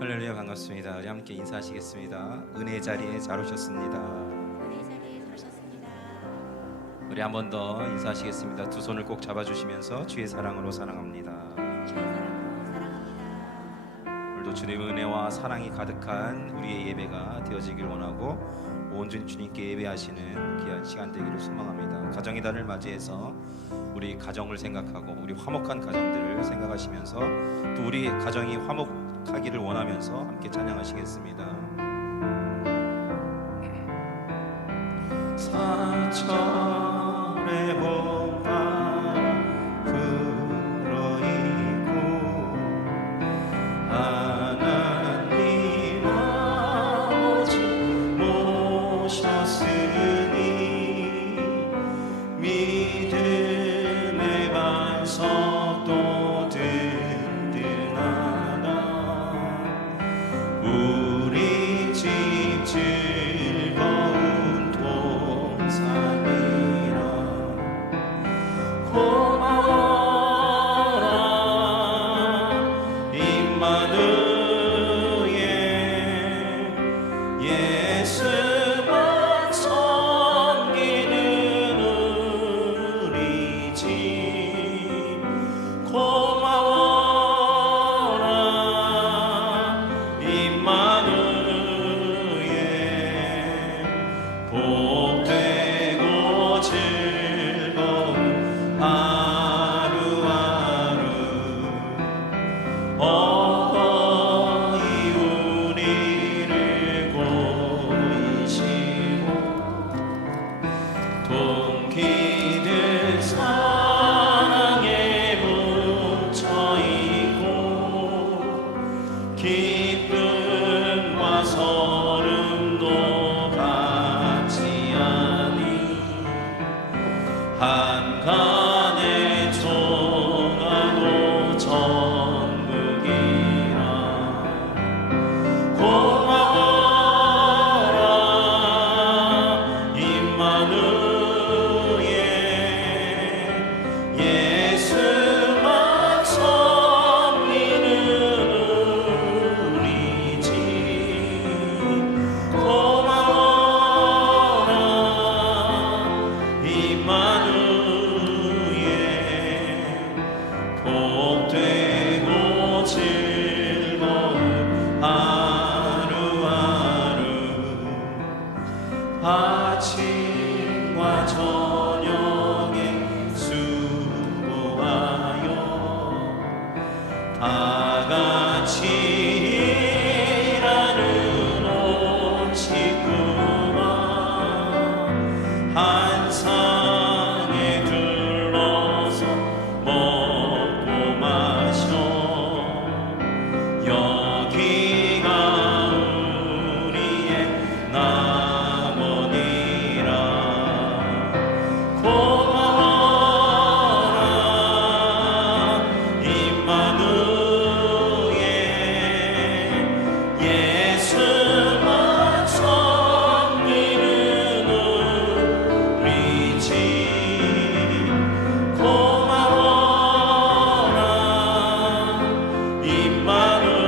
할렐루야, 반갑습니다. 우리 함께 인사하시겠습니다. 은혜 자리에 잘 오셨습니다. 은혜 자리에 잘 오셨습니다. 우리 한 번 더 인사하시겠습니다. 두 손을 꼭 잡아주시면서 주의 사랑으로 사랑합니다. 주의 사랑으로 사랑합니다. 오늘도 주님의 은혜와 사랑이 가득한 우리의 예배가 되어지길 원하고 온전히 주님께 예배하시는 귀한 시간 되기를 소망합니다. 가정의 달을 맞이해서 우리 가정을 생각하고 우리 화목한 가정들을 생각하시면서 또 우리 가정이 화목하기를 원하면서 함께 찬양하시겠습니다. 사철의 봄바람 불어있고 하나님 아버지 모셨으니 믿음의 반석도 든든하다. 우리 집 즐거운 동산이라 고마워라 임마누엘 예수만 섬기는 우리 집 고마워라 임마누엘 복되고 즐거운 하루하루 어이 우리를 고이시고 동기들 사랑에 뭉쳐있고 기쁨과 서름도 같이 하니 한간에 종하고 천국이라 고마워라 임마누엘 예수만 섬기는 우리 집 고마워라 임마누엘 복되고 즐거운 하루하루 아침과 저녁에 수고하여 다같이 일하는 온 식구가 한 상에 둘러서 먹고 마셔 여기가 우리의 남원이라 고마워라 임마누엘 예수만 섬기는 우리 집 고마워라 임마누엘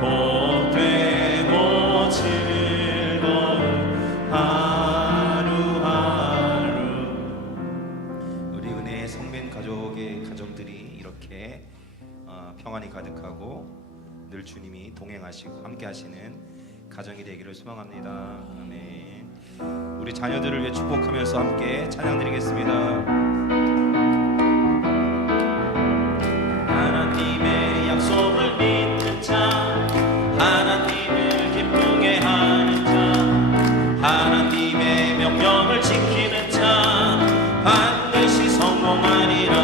복되고 즐거운 하루하루. 우리 은혜의 성민 가족의 가정들이 이렇게 평안이 가득하고 늘 주님이 동행하시고 함께하시는 가정이 되기를 소망합니다. 아멘. 우리 자녀들을 위해 축복하면서 함께 찬양드리겠습니다. 하나님의 약속을 믿는 자 하나님을 기쁘게 하는 자 하나님의 명령을 지키는 자 반드시 성공하리라.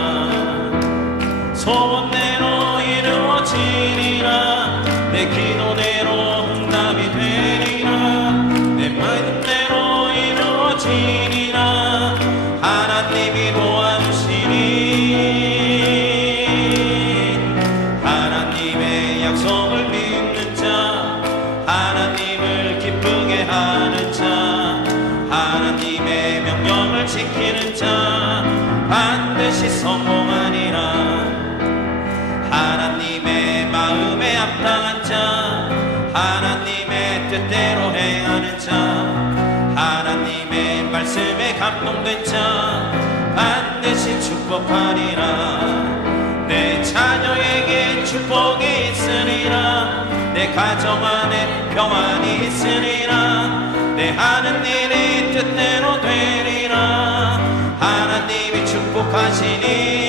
소원대로 이루어지리라. 내 기도대로 응답이 되리라. 내 말씀대로 이루어지리라. 하나님이 합당한 자, 하나님의 뜻대로 행하는 자, 하나님의 말씀에 감동된 자 반드시 축복하리라. 내 자녀에게 축복이 있으리라. 내 가정 안에 평안이 있으리라. 내 하는 일이 뜻대로 되리라. 하나님이 축복하시니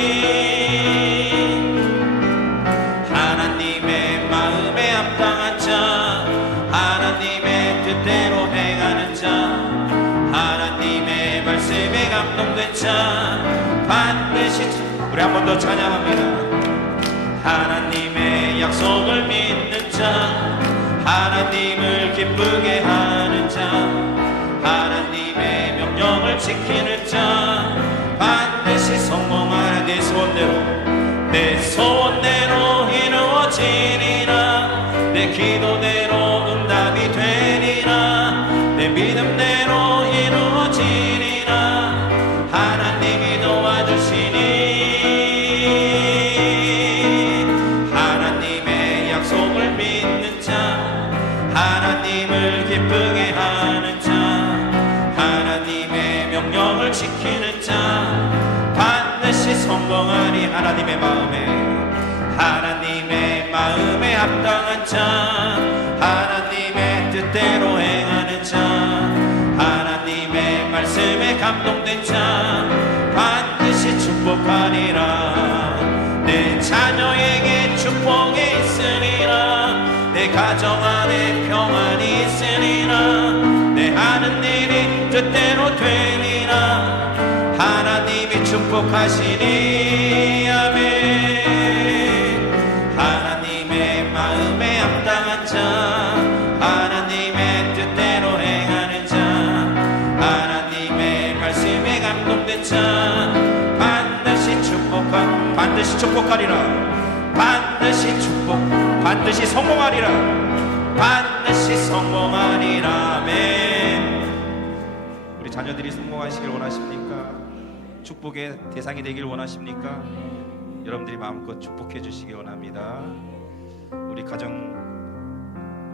하나님의 마음에 합당한 자, 하나님의 뜻대로 행하는 자, 하나님의 말씀에 감동된 자 반드시 우리 한 번 더 찬양합니다. 하나님의 약속을 믿는 자, 하나님을 기쁘게 하는 자, 하나님의 명령을 지키는 자 반드시 성공하라. 내 소원대로 내 소원대로 이루어지리라. 내 기도대로 응답이 되리라. 내 믿음대로 이루어지리라. 하나님이 도와주시니 하나님의 약속을 믿는 자, 하나님을 기쁘게 하는 자, 하나님의 명령을 지키는 자 반드시 성공하리. 하나님의 마음에 합당한 자, 하나님의 뜻대로 행하는 자, 하나님의 말씀에 감동된 자 반드시 축복하리라. 내 자녀에게 축복이 있으리라. 내 가정 안에 평안이 있으리라. 내 하는 일이 뜻대로 되리라. 하나님이 축복하시니 아멘. 하나님의 마음에 합당한 자, 하나님의 뜻대로 행하는 자, 하나님의 말씀에 감동된 자 반드시 축복하리라. 반드시 성공하리라. 반드시 성공하리라. 아멘. 우리 자녀들이 성공하시길 원하십니까? 축복의 대상이 되길 원하십니까? 여러분들이 마음껏 축복해 주시기 원합니다. 우리 가정,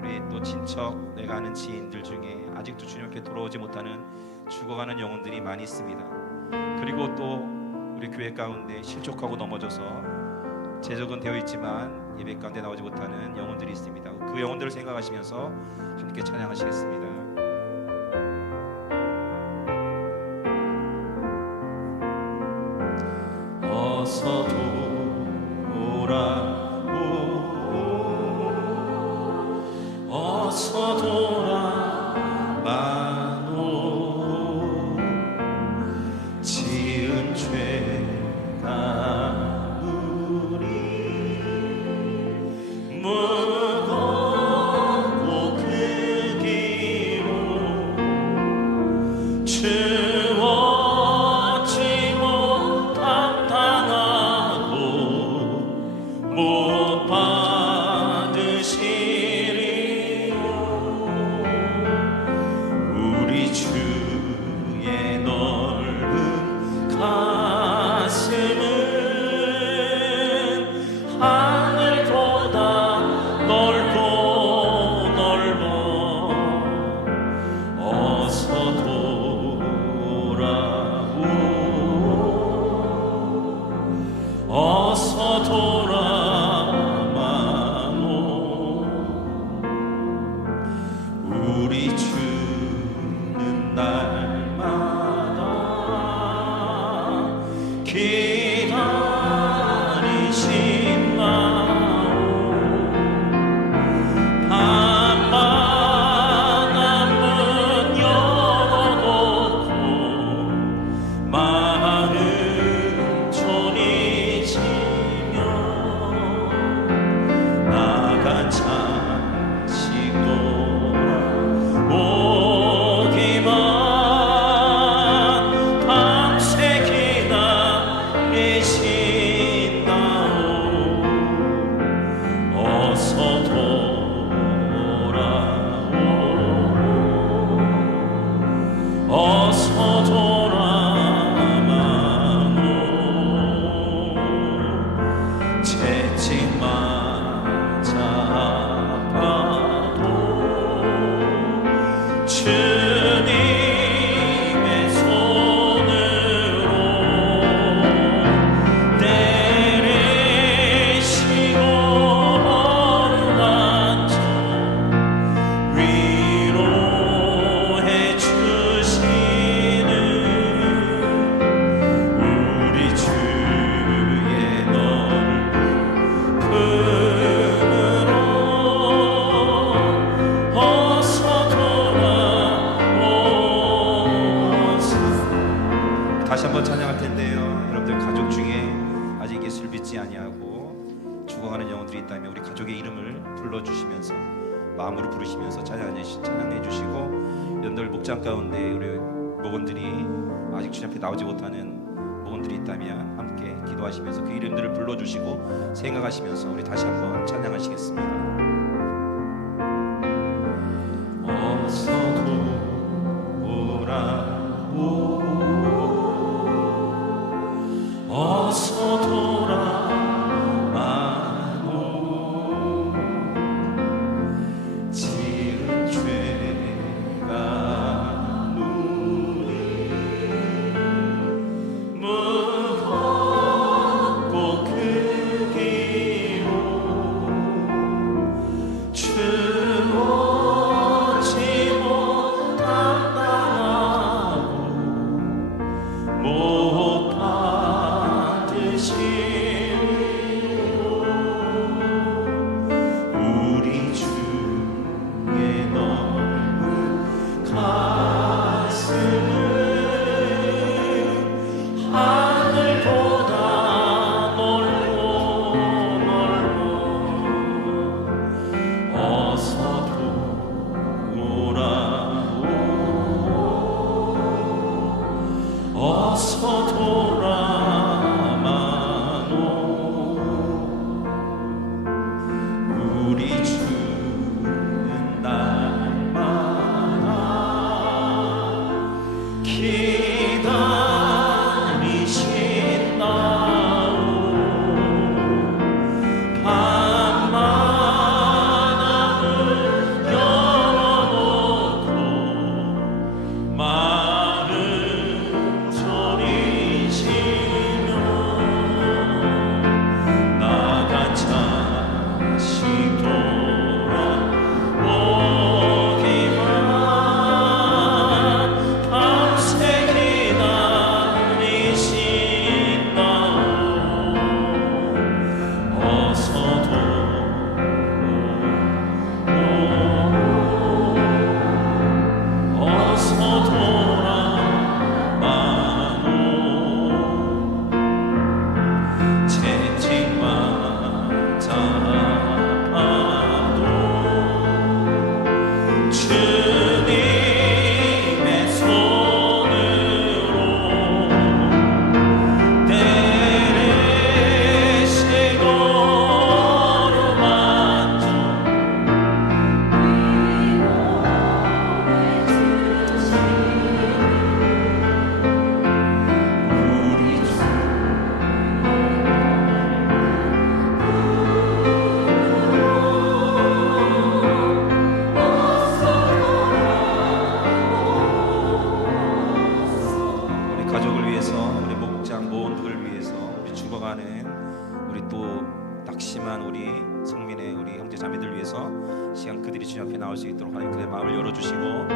우리 또 친척, 내가 아는 지인들 중에 아직도 주님 앞에 돌아오지 못하는 죽어가는 영혼들이 많이 있습니다. 그리고 또 우리 교회 가운데 실족하고 넘어져서 재적은 되어 있지만 예배 가운데 나오지 못하는 영혼들이 있습니다. 그 영혼들을 생각하시면서 함께 찬양하시겠습니다. 어서 돌아오, 어서 돌아와노. 지은 죄가 우리 무겁고 그 길로 주었지 못한 당하고 못 받으시리요. 우리 주의 넓은 가슴은 하늘보다 넓고 넓어. 어서 돌아오, 어서 돌아와노. 우리 주는 날마다 기다리신 마음, 밤마다 문 열어놓고 마음 졸이시며 나가 잠시 돌아오기만 밤새 기다리신다오. 어서 돌아오, 어서 돌아와노. 채찍 맞아 죽어가는 영혼들이 있다면 우리 가족의 이름을 불러주시면서 마음으로 부르시면서 찬양해 주시고, 연들 목장 가운데 우리 목원들이 아직 주님 앞에 나오지 못하는 목원들이 있다면 함께 기도하시면서 그 이름들을 불러주시고 생각하시면서 우리 다시 한번 찬양하시겠습니다. 어서 돌아오, 어서 돌아와오, 지은 죄가 누리 무겁고 그 길로 주어지 못한 나라고 못 받으시리로 우리 주의 넓은 가슴은 하늘보다 넓고 넓어 어서 돌아오, 어서 돌아마노 우리 주는 날마다 기다리신다오 밤마당을 열어놓고 마른 소리시며 나간 자식 돌아오기만 밤새 기다리신다오 어서 어서 돌아와오 채찍만 잡아도 주님의 손으로 때리시고 만져 우리 주 우리 가족을 위해서, 우리 목장 모원들을 위해서, 우리 죽어가는 우리 또 낙심한 우리 성민의 우리 형제 자매들 위해서 시간 그들이 주님 앞에 나올 수 있도록 하나님 그들의 마음을 열어주시고,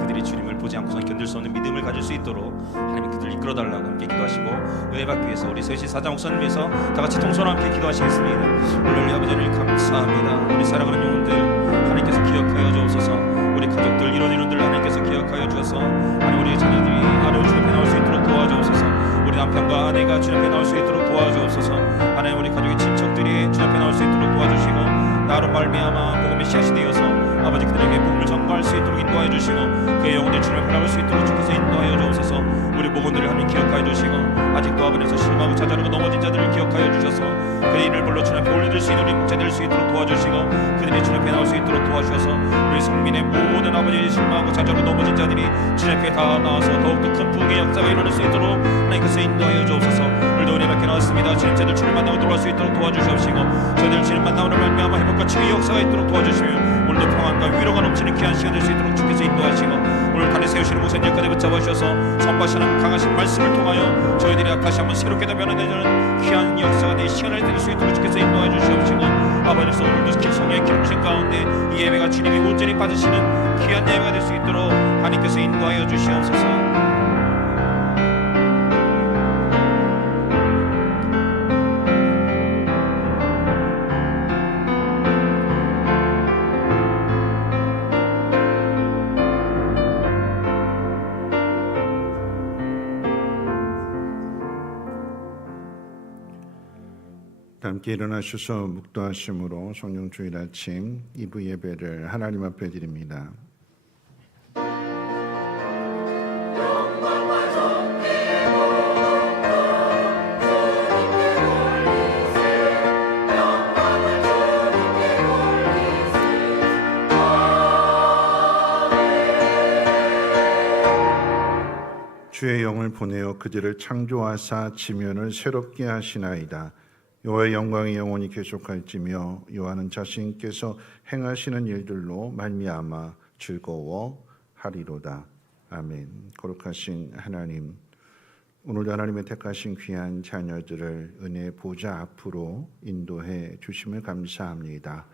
그들이 주님을 보지 않고서 견딜 수 없는 믿음을 가질 수 있도록 하나님 그들을 이끌어달라고 함께 기도하시고, 은혜 받기 위해서 우리 셋이 사장 목사님 위해서 다 같이 통솔 함께 기도하시겠습니다. 오늘 우리 아버지 하나님 감사합니다. 우리 사랑하는 영혼들 하나님께서 기억하여 주옵소서. 우리 가족들 이런 이론들 하나님께서 기억하여 주셔서 하나님 우리 자녀들이 하나님 주님 앞에 나올 수 있도록 도와주옵소서. 우리 남편과 아내가 주님 앞에 나올 수 있도록 도와주옵소서. 하나님 우리 가족의 친척들이 주님 앞에 나올 수 있도록 도와주시고, 나로 말미암아 복음의 씨앗이 되어서 아버지 그들에게 복음을 전가할 수 있도록 인도하여 주시고, 그의 영혼들 주님 앞에 나올 수 있도록 주께서 인도하여 주옵소서. 우리 목원들을 하나님 기억하여 주시고, 아직도 아버지에서 실망하고 좌절하고 넘어진 자들을 기억하여 주셔서 그의 이름을 불러 주님 앞에 올려줄 수 있는 우리 목자 될 수 있도록 도와주시고, 그들이 주님 앞에 나올 수 있도록 도와주셔서 우리 성민의 모든 아버지 실망하고 좌절하고 넘어진 자들이 주님 앞에 다 나와서 더욱더 큰 부흥의 역사가 일어날 수 있도록 하나님께서 인도하여 주옵소서. 오늘도 은혜 받게 나왔습니다. 주님자들 주님 만나고 돌아올 수 있도록 도와주시옵시고, 저희들 주님 만나오는 말미암아 회복과 치유의 역사가 있도록 도와주시며, 오늘도 평안과 위로가 넘치는 귀한 시간 될 수 있도록 주께서 인도하시고, 오늘 단에 세우시는 목사님까지 붙잡아 주셔서 선포하시는 강하신 말씀을 통하여 저희들이 다시 한번 새롭게 변화되는 귀한 역사가 될 시간을 될 수 있도록 주께서 인도해 주시옵시고, 아버지께서 오늘도 성령의 기름부심 가운데 이 예배가 주님이 온전히 받으시는 귀한 예배가 될 수 있도록 하나님께서 인도하여 주시옵소서. 함께 일어나셔서 묵도하심으로 성령 주일 아침 2부 예배를 하나님 앞에 드립니다. 주의 영을 보내어 그들을 창조하사 지면을 새롭게 하시나이다. 여호와의 영광이 영원히 계속할지며 여호와는 자신께서 행하시는 일들로 말미암아 즐거워하리로다. 아멘. 거룩하신 하나님, 오늘도 하나님의 택하신 귀한 자녀들을 은혜의 보좌 앞으로 인도해 주심을 감사합니다.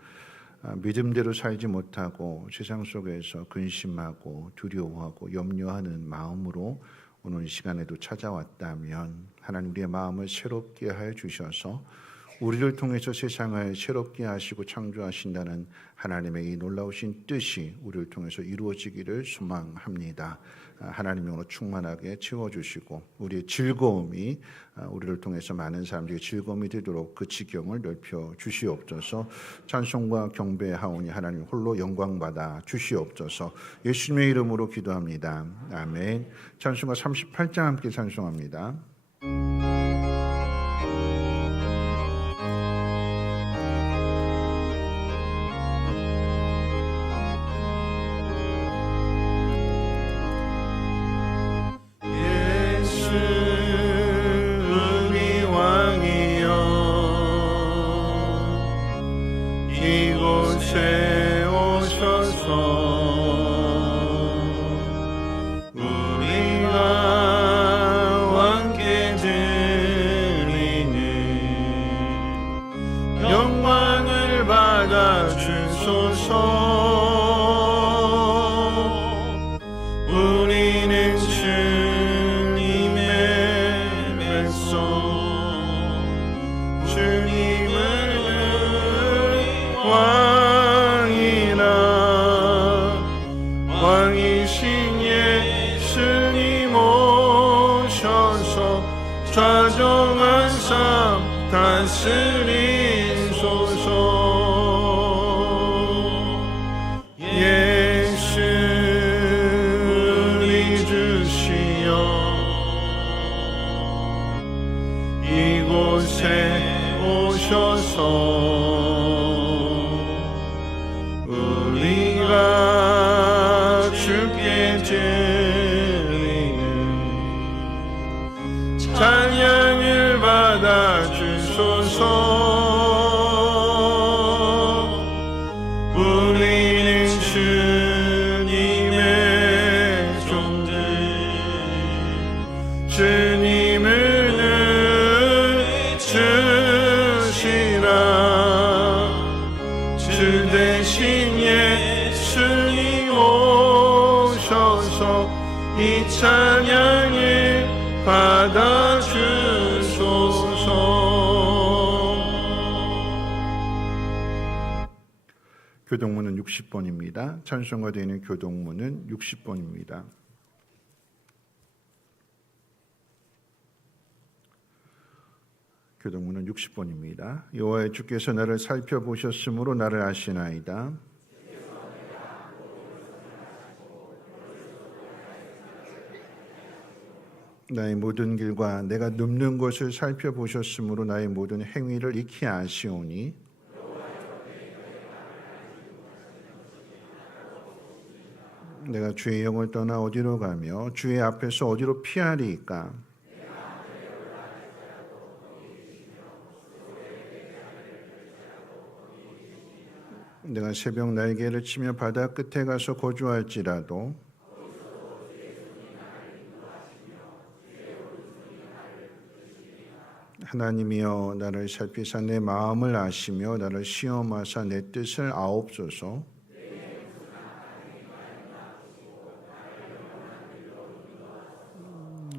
믿음대로 살지 못하고 세상 속에서 근심하고 두려워하고 염려하는 마음으로 오늘 시간에도 찾아왔다면 하나님 우리의 마음을 새롭게 하여 주셔서 우리를 통해서 세상을 새롭게 하시고 창조하신다는 하나님의 이 놀라우신 뜻이 우리를 통해서 이루어지기를 소망합니다. 하나님이 오늘 충만하게 채워주시고 우리의 즐거움이 우리를 통해서 많은 사람들이 즐거움이 되도록 그 지경을 넓혀 주시옵소서. 찬송과 경배하오니 하나님 홀로 영광받아 주시옵소서. 예수님의 이름으로 기도합니다. 아멘. 찬송가 38장 함께 찬송합니다. 좌정한 삶 다스리소서. 예수 우리 주시여 이곳에 오셔서 우리가 주께 찬양을 받아 주소서. 우리는 주님의 종들 주님을 늘 주시라. 주 대신 예수님 오셔서 이 찬양을 받아 주소서. 교동문은 60번입니다. 찬송가 되는 교동문은 60번입니다. 교동문은 60번입니다. 여호와의 주께서 나를 살펴보셨으므로 나를 아시나이다. 나의 모든 길과 내가 눕는 곳을 살펴보셨으므로 나의 모든 행위를 익히 아시오니 내가 주의 영을 떠나 어디로 가며 주의 앞에서 어디로 피하리이까. 내가 새벽 날개를 치며 바다 끝에 가서 거주할지라도 하나님이여 나를 살피사 내 마음을 아시며 나를 시험하사 내 뜻을 아옵소서.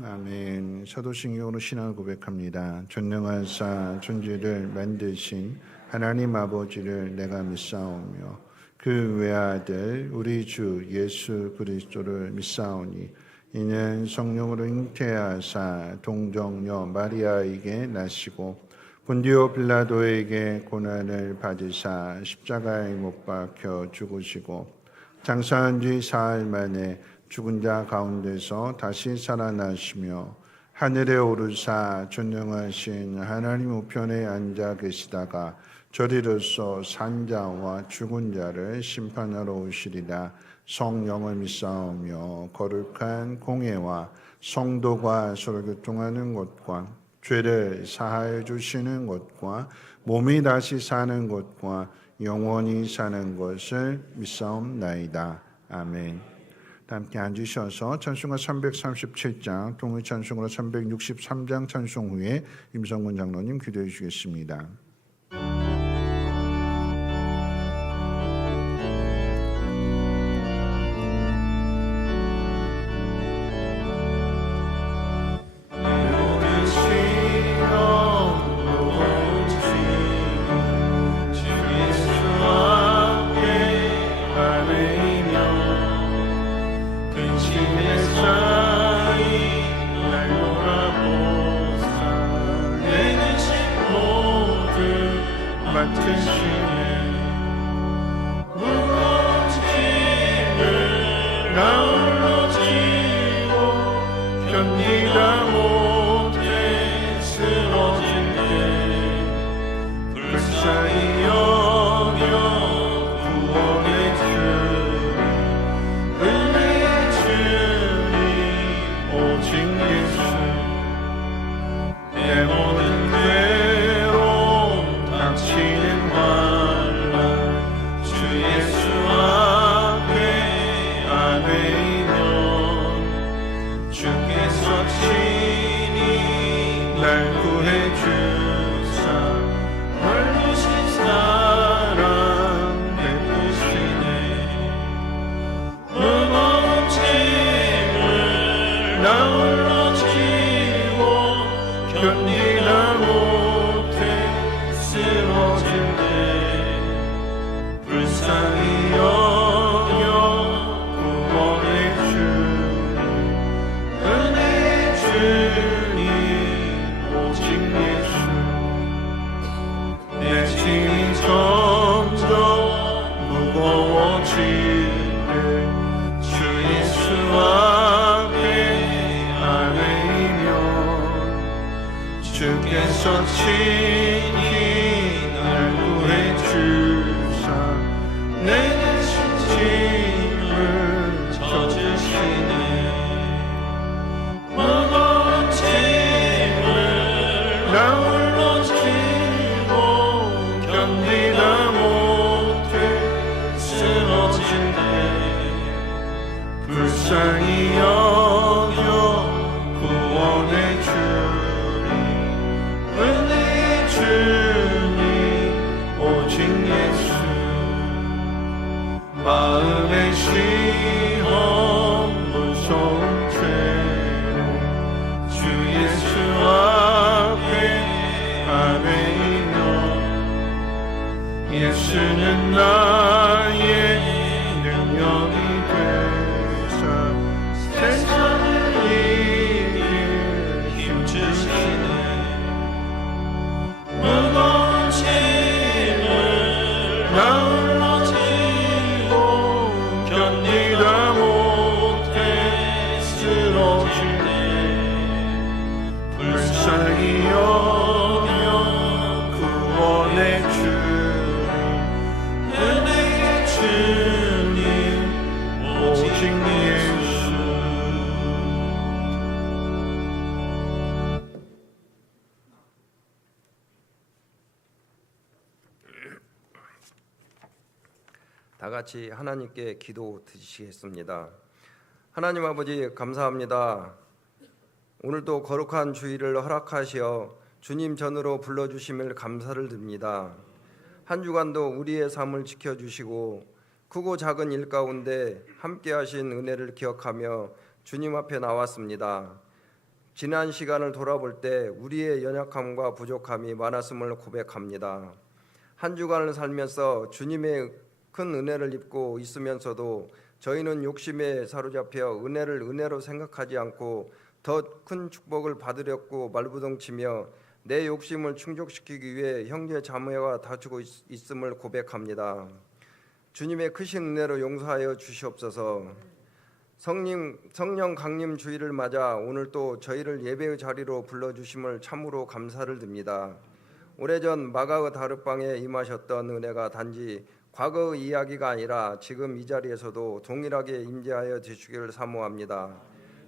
아멘. 사도신경으로 신앙을 고백합니다. 전능하사 존재를 만드신 하나님 아버지를 내가 믿사오며 그 외아들 우리 주 예수 그리스도를 믿사오니 이는 성령으로 잉태하사 동정녀 마리아에게 나시고 본디오 빌라도에게 고난을 받으사 십자가에 못 박혀 죽으시고 장사한 뒤 사흘 만에 죽은 자 가운데서 다시 살아나시며 하늘에 오르사 전능하신 하나님 우편에 앉아 계시다가 저리로서 산자와 죽은 자를 심판하러 오시리라. 성령을 믿사오며 거룩한 공회와 성도가 서로 교통하는 것과 죄를 사하여 주시는 것과 몸이 다시 사는 것과 영원히 사는 것을 믿사옵나이다. 아멘. 함께 앉으셔서 찬송가 337장 통일 찬송으로 363장 찬송 후에 임성근 장로님 기도해 주시겠습니다. 주께서 친히 날 구해 주사 내 짐을 져주시네. 무거운 짐을 나 홀로 지고 견디다 못해 쓰러질 때 불쌍히 여겨 구원해 주리. 은혜의 주님 오직 예수. 마음의 시험 무서운 죄로 주 예수 앞에 아뢰이며 예수는 나의 능력이 되사 세상을 이길 힘주시네. 무거운 짐을 나 홀로 지고 견디다 못해 쓰러질 때 불쌍히 여겨 구원해 주리. 은혜의 주님 오직 예수. 다 같이 하나님께 기도 드리시겠습니다. 하나님 아버지 감사합니다. 오늘도 거룩한 주일을 허락하시어 주님 전으로 불러주심을 감사를 드립니다. 한 주간도 우리의 삶을 지켜주시고 크고 작은 일 가운데 함께하신 은혜를 기억하며 주님 앞에 나왔습니다. 지난 시간을 돌아볼 때 우리의 연약함과 부족함이 많았음을 고백합니다. 한 주간을 살면서 주님의 큰 은혜를 입고 있으면서도 저희는 욕심에 사로잡혀 은혜를 은혜로 생각하지 않고 더 큰 축복을 받으려고 말부동치며 내 욕심을 충족시키기 위해 형제 자매와 다투고 있음을 고백합니다. 주님의 크신 은혜로 용서하여 주시옵소서. 성령 강림 주일을 맞아 오늘 또 저희를 예배의 자리로 불러주심을 참으로 감사를 드립니다. 오래전 마가의 다락방에 임하셨던 은혜가 단지 과거의 이야기가 아니라 지금 이 자리에서도 동일하게 임재하여 주시기를 사모합니다.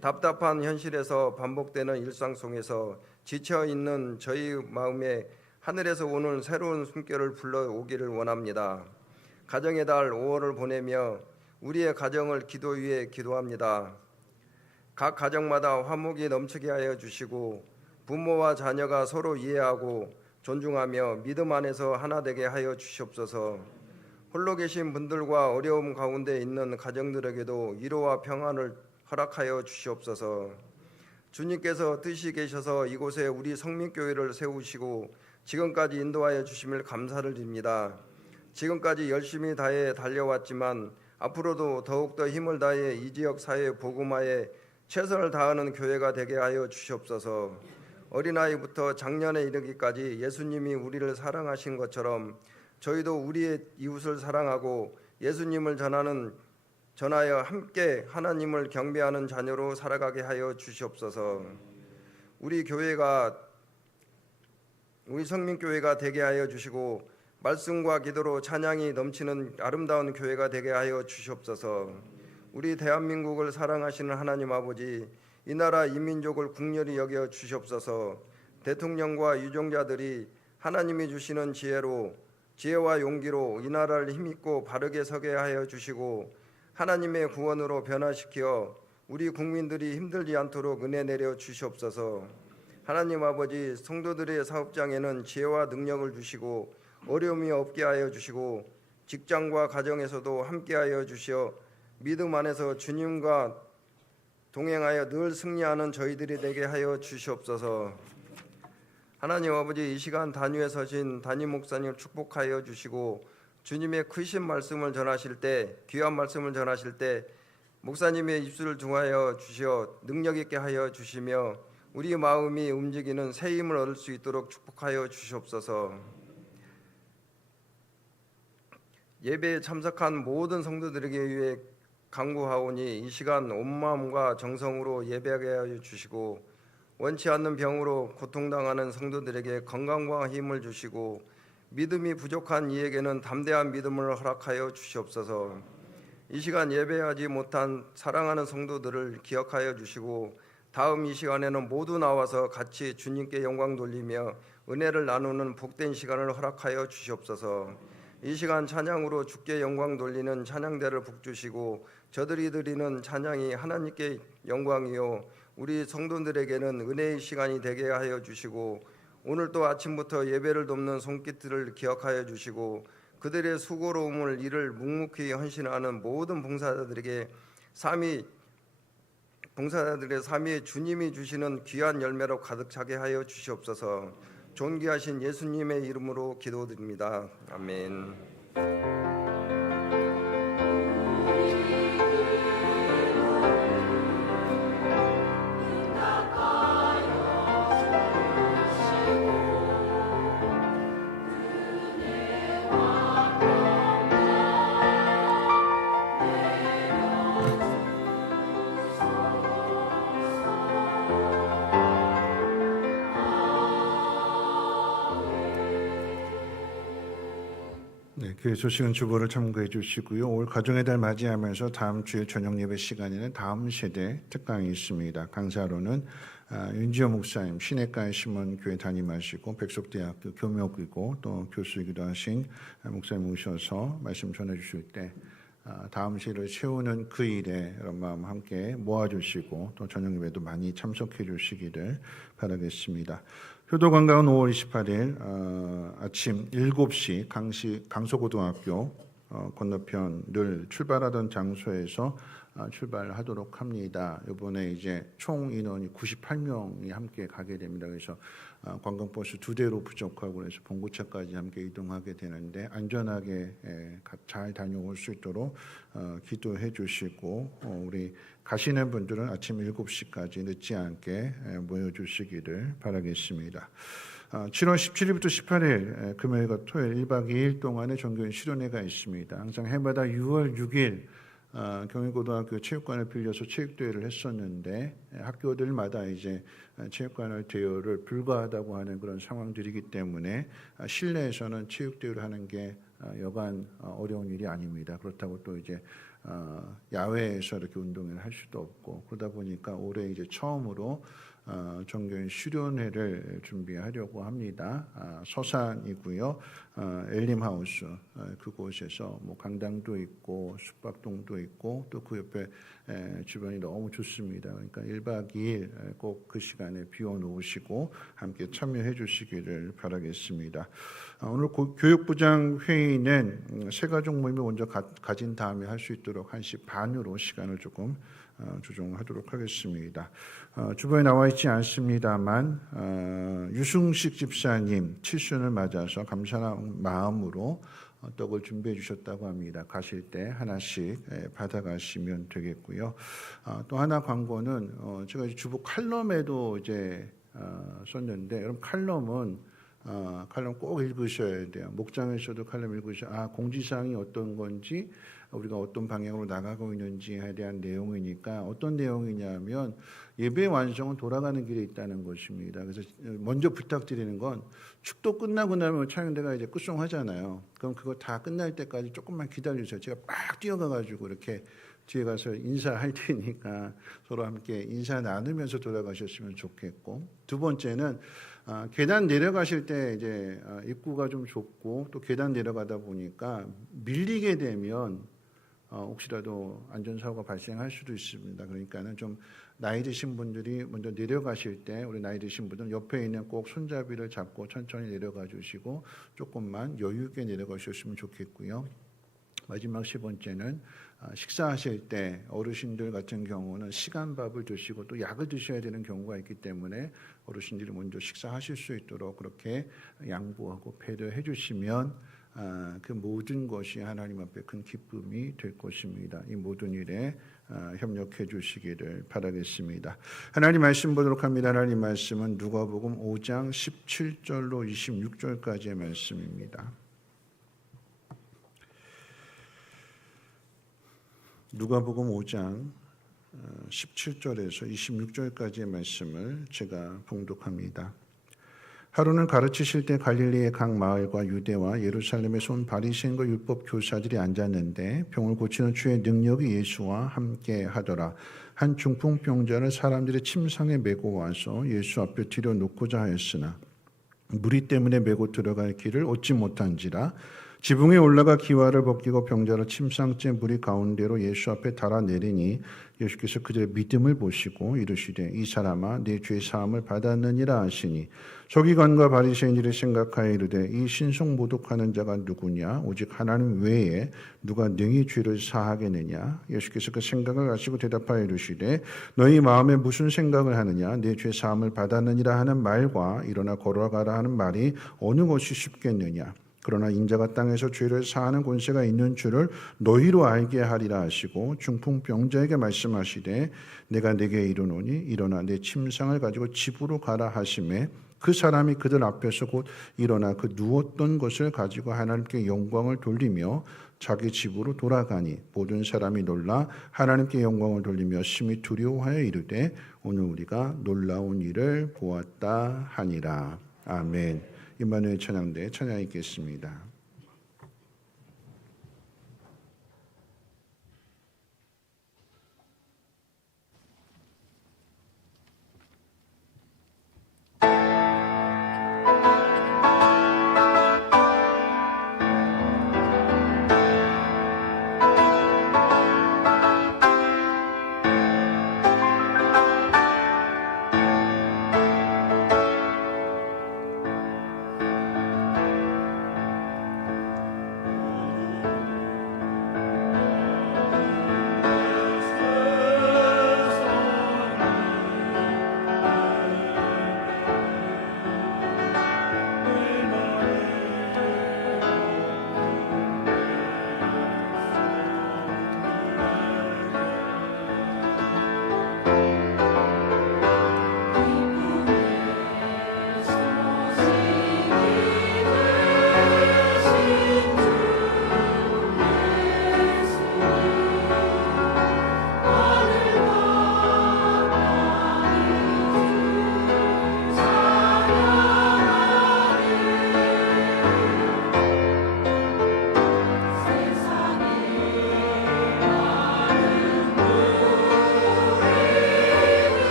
답답한 현실에서 반복되는 일상 속에서 지쳐있는 저희 마음에 하늘에서 오는 새로운 숨결을 불러오기를 원합니다. 가정의 달 5월을 보내며 우리의 가정을 기도 위에 기도합니다. 각 가정마다 화목이 넘치게 하여 주시고 부모와 자녀가 서로 이해하고 존중하며 믿음 안에서 하나 되게 하여 주시옵소서. 홀로 계신 분들과 어려움 가운데 있는 가정들에게도 위로와 평안을 허락하여 주시옵소서. 주님께서 뜻이 계셔서 이곳에 우리 성민교회를 세우시고 지금까지 인도하여 주심을 감사를 드립니다. 지금까지 열심히 다해 달려왔지만 앞으로도 더욱더 힘을 다해 이 지역 사회 복음화에 최선을 다하는 교회가 되게 하여 주시옵소서. 어린아이부터 장년에 이르기까지 예수님이 우리를 사랑하신 것처럼 저희도 우리의 이웃을 사랑하고 예수님을 전하여 함께 하나님을 경배하는 자녀로 살아가게 하여 주시옵소서. 우리 성민교회가 되게 하여 주시고 말씀과 기도로 찬양이 넘치는 아름다운 교회가 되게 하여 주시옵소서. 우리 대한민국을 사랑하시는 하나님 아버지, 이 나라 이 민족을 국렬히 여겨 주시옵소서. 대통령과 유종자들이 하나님이 주시는 지혜와 용기로 이 나라를 힘있고 바르게 서게 하여 주시고 하나님의 구원으로 변화시켜 우리 국민들이 힘들지 않도록 은혜 내려 주시옵소서. 하나님 아버지, 성도들의 사업장에는 지혜와 능력을 주시고 어려움이 없게 하여 주시고 직장과 가정에서도 함께 하여 주시어 믿음 안에서 주님과 동행하여 늘 승리하는 저희들이 되게 하여 주시옵소서. 하나님 아버지, 이 시간 단위에 서신 담임 목사님을 축복하여 주시고 주님의 크신 말씀을 전하실 때, 귀한 말씀을 전하실 때 목사님의 입술을 중하여 주시어 능력 있게 하여 주시며 우리 마음이 움직이는 새 힘을 얻을 수 있도록 축복하여 주시옵소서. 예배에 참석한 모든 성도들에게 위해 간구하오니 이 시간 온 마음과 정성으로 예배하게 하여 주시고 원치 않는 병으로 고통당하는 성도들에게 건강과 힘을 주시고 믿음이 부족한 이에게는 담대한 믿음을 허락하여 주시옵소서. 이 시간 예배하지 못한 사랑하는 성도들을 기억하여 주시고 다음 이 시간에는 모두 나와서 같이 주님께 영광 돌리며 은혜를 나누는 복된 시간을 허락하여 주시옵소서. 이 시간 찬양으로 주께 영광 돌리는 찬양대를 북주시고 저들이 드리는 찬양이 하나님께 영광이요 우리 성도들에게는 은혜의 시간이 되게 하여 주시고 오늘 또 아침부터 예배를 돕는 손길들을 기억하여 주시고 그들의 수고로움을 이를 묵묵히 헌신하는 모든 봉사자들의 삶이 주님이 주시는 귀한 열매로 가득 차게 하여 주시옵소서. 존귀하신 예수님의 이름으로 기도드립니다. 아멘. 교회 소식은 주보를 참고해 주시고요. 올 가정의 달 맞이하면서 다음 주일 저녁 예배 시간에는 다음 세대 특강이 있습니다. 강사로는 윤지호 목사님, 시내가의 심원교회 담임하시고 백석대학교 교목이고 또 교수이기도 하신 목사님 오셔서 말씀 전해 주실 때 다음 시를 채우는 그 일에 여러분 마음 함께 모아주시고 또 저녁 예배도 많이 참석해 주시기를 바라겠습니다. 효도관광은 5월 28일 아침 7시 강서고등학교 건너편 늘 출발하던 장소에서 출발하도록 합니다. 이번에 이제 총 인원이 98명이 함께 가게 됩니다. 그래서 관광버스 2대로 부족하고 그래서 봉고차까지 함께 이동하게 되는데 안전하게 잘 다녀올 수 있도록 기도해 주시고 우리 가시는 분들은 아침 7시까지 늦지 않게 모여 주시기를 바라겠습니다. 7월 17일부터 18일 금요일과 토요일 1박 2일 동안의 종교인 수련회가 있습니다. 항상 해마다 6월 6일 경희고등학교 체육관을 빌려서 체육대회를 했었는데 학교들마다 이제 체육관을 대여를 불가하다고 하는 그런 상황들이기 때문에 실내에서는 체육대회를 하는 게 여간 어려운 일이 아닙니다. 그렇다고 또 이제 야외에서 이렇게 운동을 할 수도 없고 그러다 보니까 올해 이제 처음으로 종교인 수련회를 준비하려고 합니다. 서산이고요. 엘림하우스 그곳에서 뭐 강당도 있고 숙박동도 있고 또 그 옆에 주변이 너무 좋습니다. 그러니까 1박 2일 꼭 그 시간에 비워놓으시고 함께 참여해 주시기를 바라겠습니다. 오늘 교육부장 회의는 세가족 모임을 먼저 가진 다음에 할 수 있도록 1시 반으로 시간을 조금 조정하도록 하겠습니다. 주변에 나와 있지 않습니다만 유승식 집사님 7순을 맞아서 감사한 마음으로 떡을 준비해 주셨다고 합니다. 가실 때 하나씩 받아가시면 되겠고요. 또 하나 광고는 제가 주보 칼럼에도 이제 썼는데 여러분 칼럼 꼭 읽으셔야 돼요. 목장에서도 칼럼 읽으셔야 공지사항이 어떤 건지 우리가 어떤 방향으로 나가고 있는지에 대한 내용이니까 어떤 내용이냐면 예배 완성은 돌아가는 길에 있다는 것입니다. 그래서 먼저 부탁드리는 건 축도 끝나고 나면 찬양대가 이제 끝송하잖아요. 그럼 그거 다 끝날 때까지 조금만 기다려주세요. 제가 막 뛰어가가지고 이렇게 뒤에 가서 인사할 테니까 서로 함께 인사 나누면서 돌아가셨으면 좋겠고 두 번째는 계단 내려가실 때 이제 입구가 좀 좁고 또 계단 내려가다 보니까 밀리게 되면 혹시라도 안전사고가 발생할 수도 있습니다. 그러니까는 좀 나이 드신 분들이 먼저 내려가실 때 우리 나이 드신 분들은 옆에 있는 꼭 손잡이를 잡고 천천히 내려가 주시고 조금만 여유 있게 내려가셨으면 좋겠고요. 마지막 세 번째는 식사하실 때 어르신들 같은 경우는 시간밥을 드시고 또 약을 드셔야 되는 경우가 있기 때문에 어르신들이 먼저 식사하실 수 있도록 그렇게 양보하고 배려해 주시면 그 모든 것이 하나님 앞에 큰 기쁨이 될 것입니다. 이 모든 일에 협력해 주시기를 바라겠습니다. 하나님 말씀 보도록 합니다. 하나님 말씀은 누가복음 5장 17절로 26절까지의 말씀입니다. 누가복음 5장 17절에서 26절까지의 말씀을 제가 봉독합니다. 하루는 가르치실 때 갈릴리의 각 마을과 유대와 예루살렘에서 온 바리새인과 율법 교사들이 앉았는데 병을 고치는 주의 능력이 예수와 함께 하더라. 한 중풍병자를 사람들의 침상에 메고 와서 예수 앞에 들여놓고자 하였으나 무리 때문에 메고 들어갈 길을 얻지 못한지라. 지붕에 올라가 기와를 벗기고 병자를 침상째 무리 가운데로 예수 앞에 달아내리니 예수께서 그들의 믿음을 보시고 이르시되 이 사람아 네 죄 사함을 받았느니라 하시니 서기관과 바리새인들이 생각하여 이르되 이 신성 모독하는 자가 누구냐 오직 하나님 외에 누가 능히 죄를 사하겠느냐. 예수께서 그 생각을 아시고 대답하여 이르시되 너희 마음에 무슨 생각을 하느냐 네 죄 사함을 받았느니라 하는 말과 일어나 걸어가라 하는 말이 어느 것이 쉽겠느냐. 그러나 인자가 땅에서 죄를 사하는 권세가 있는 줄을 너희로 알게 하리라 하시고 중풍병자에게 말씀하시되 내가 네게 이르노니 일어나 내 침상을 가지고 집으로 가라 하시매 그 사람이 그들 앞에서 곧 일어나 그 누웠던 것을 가지고 하나님께 영광을 돌리며 자기 집으로 돌아가니 모든 사람이 놀라 하나님께 영광을 돌리며 심히 두려워하여 이르되 오늘 우리가 놀라운 일을 보았다 하니라. 아멘. 임마누엘 찬양대 찬양 있겠습니다.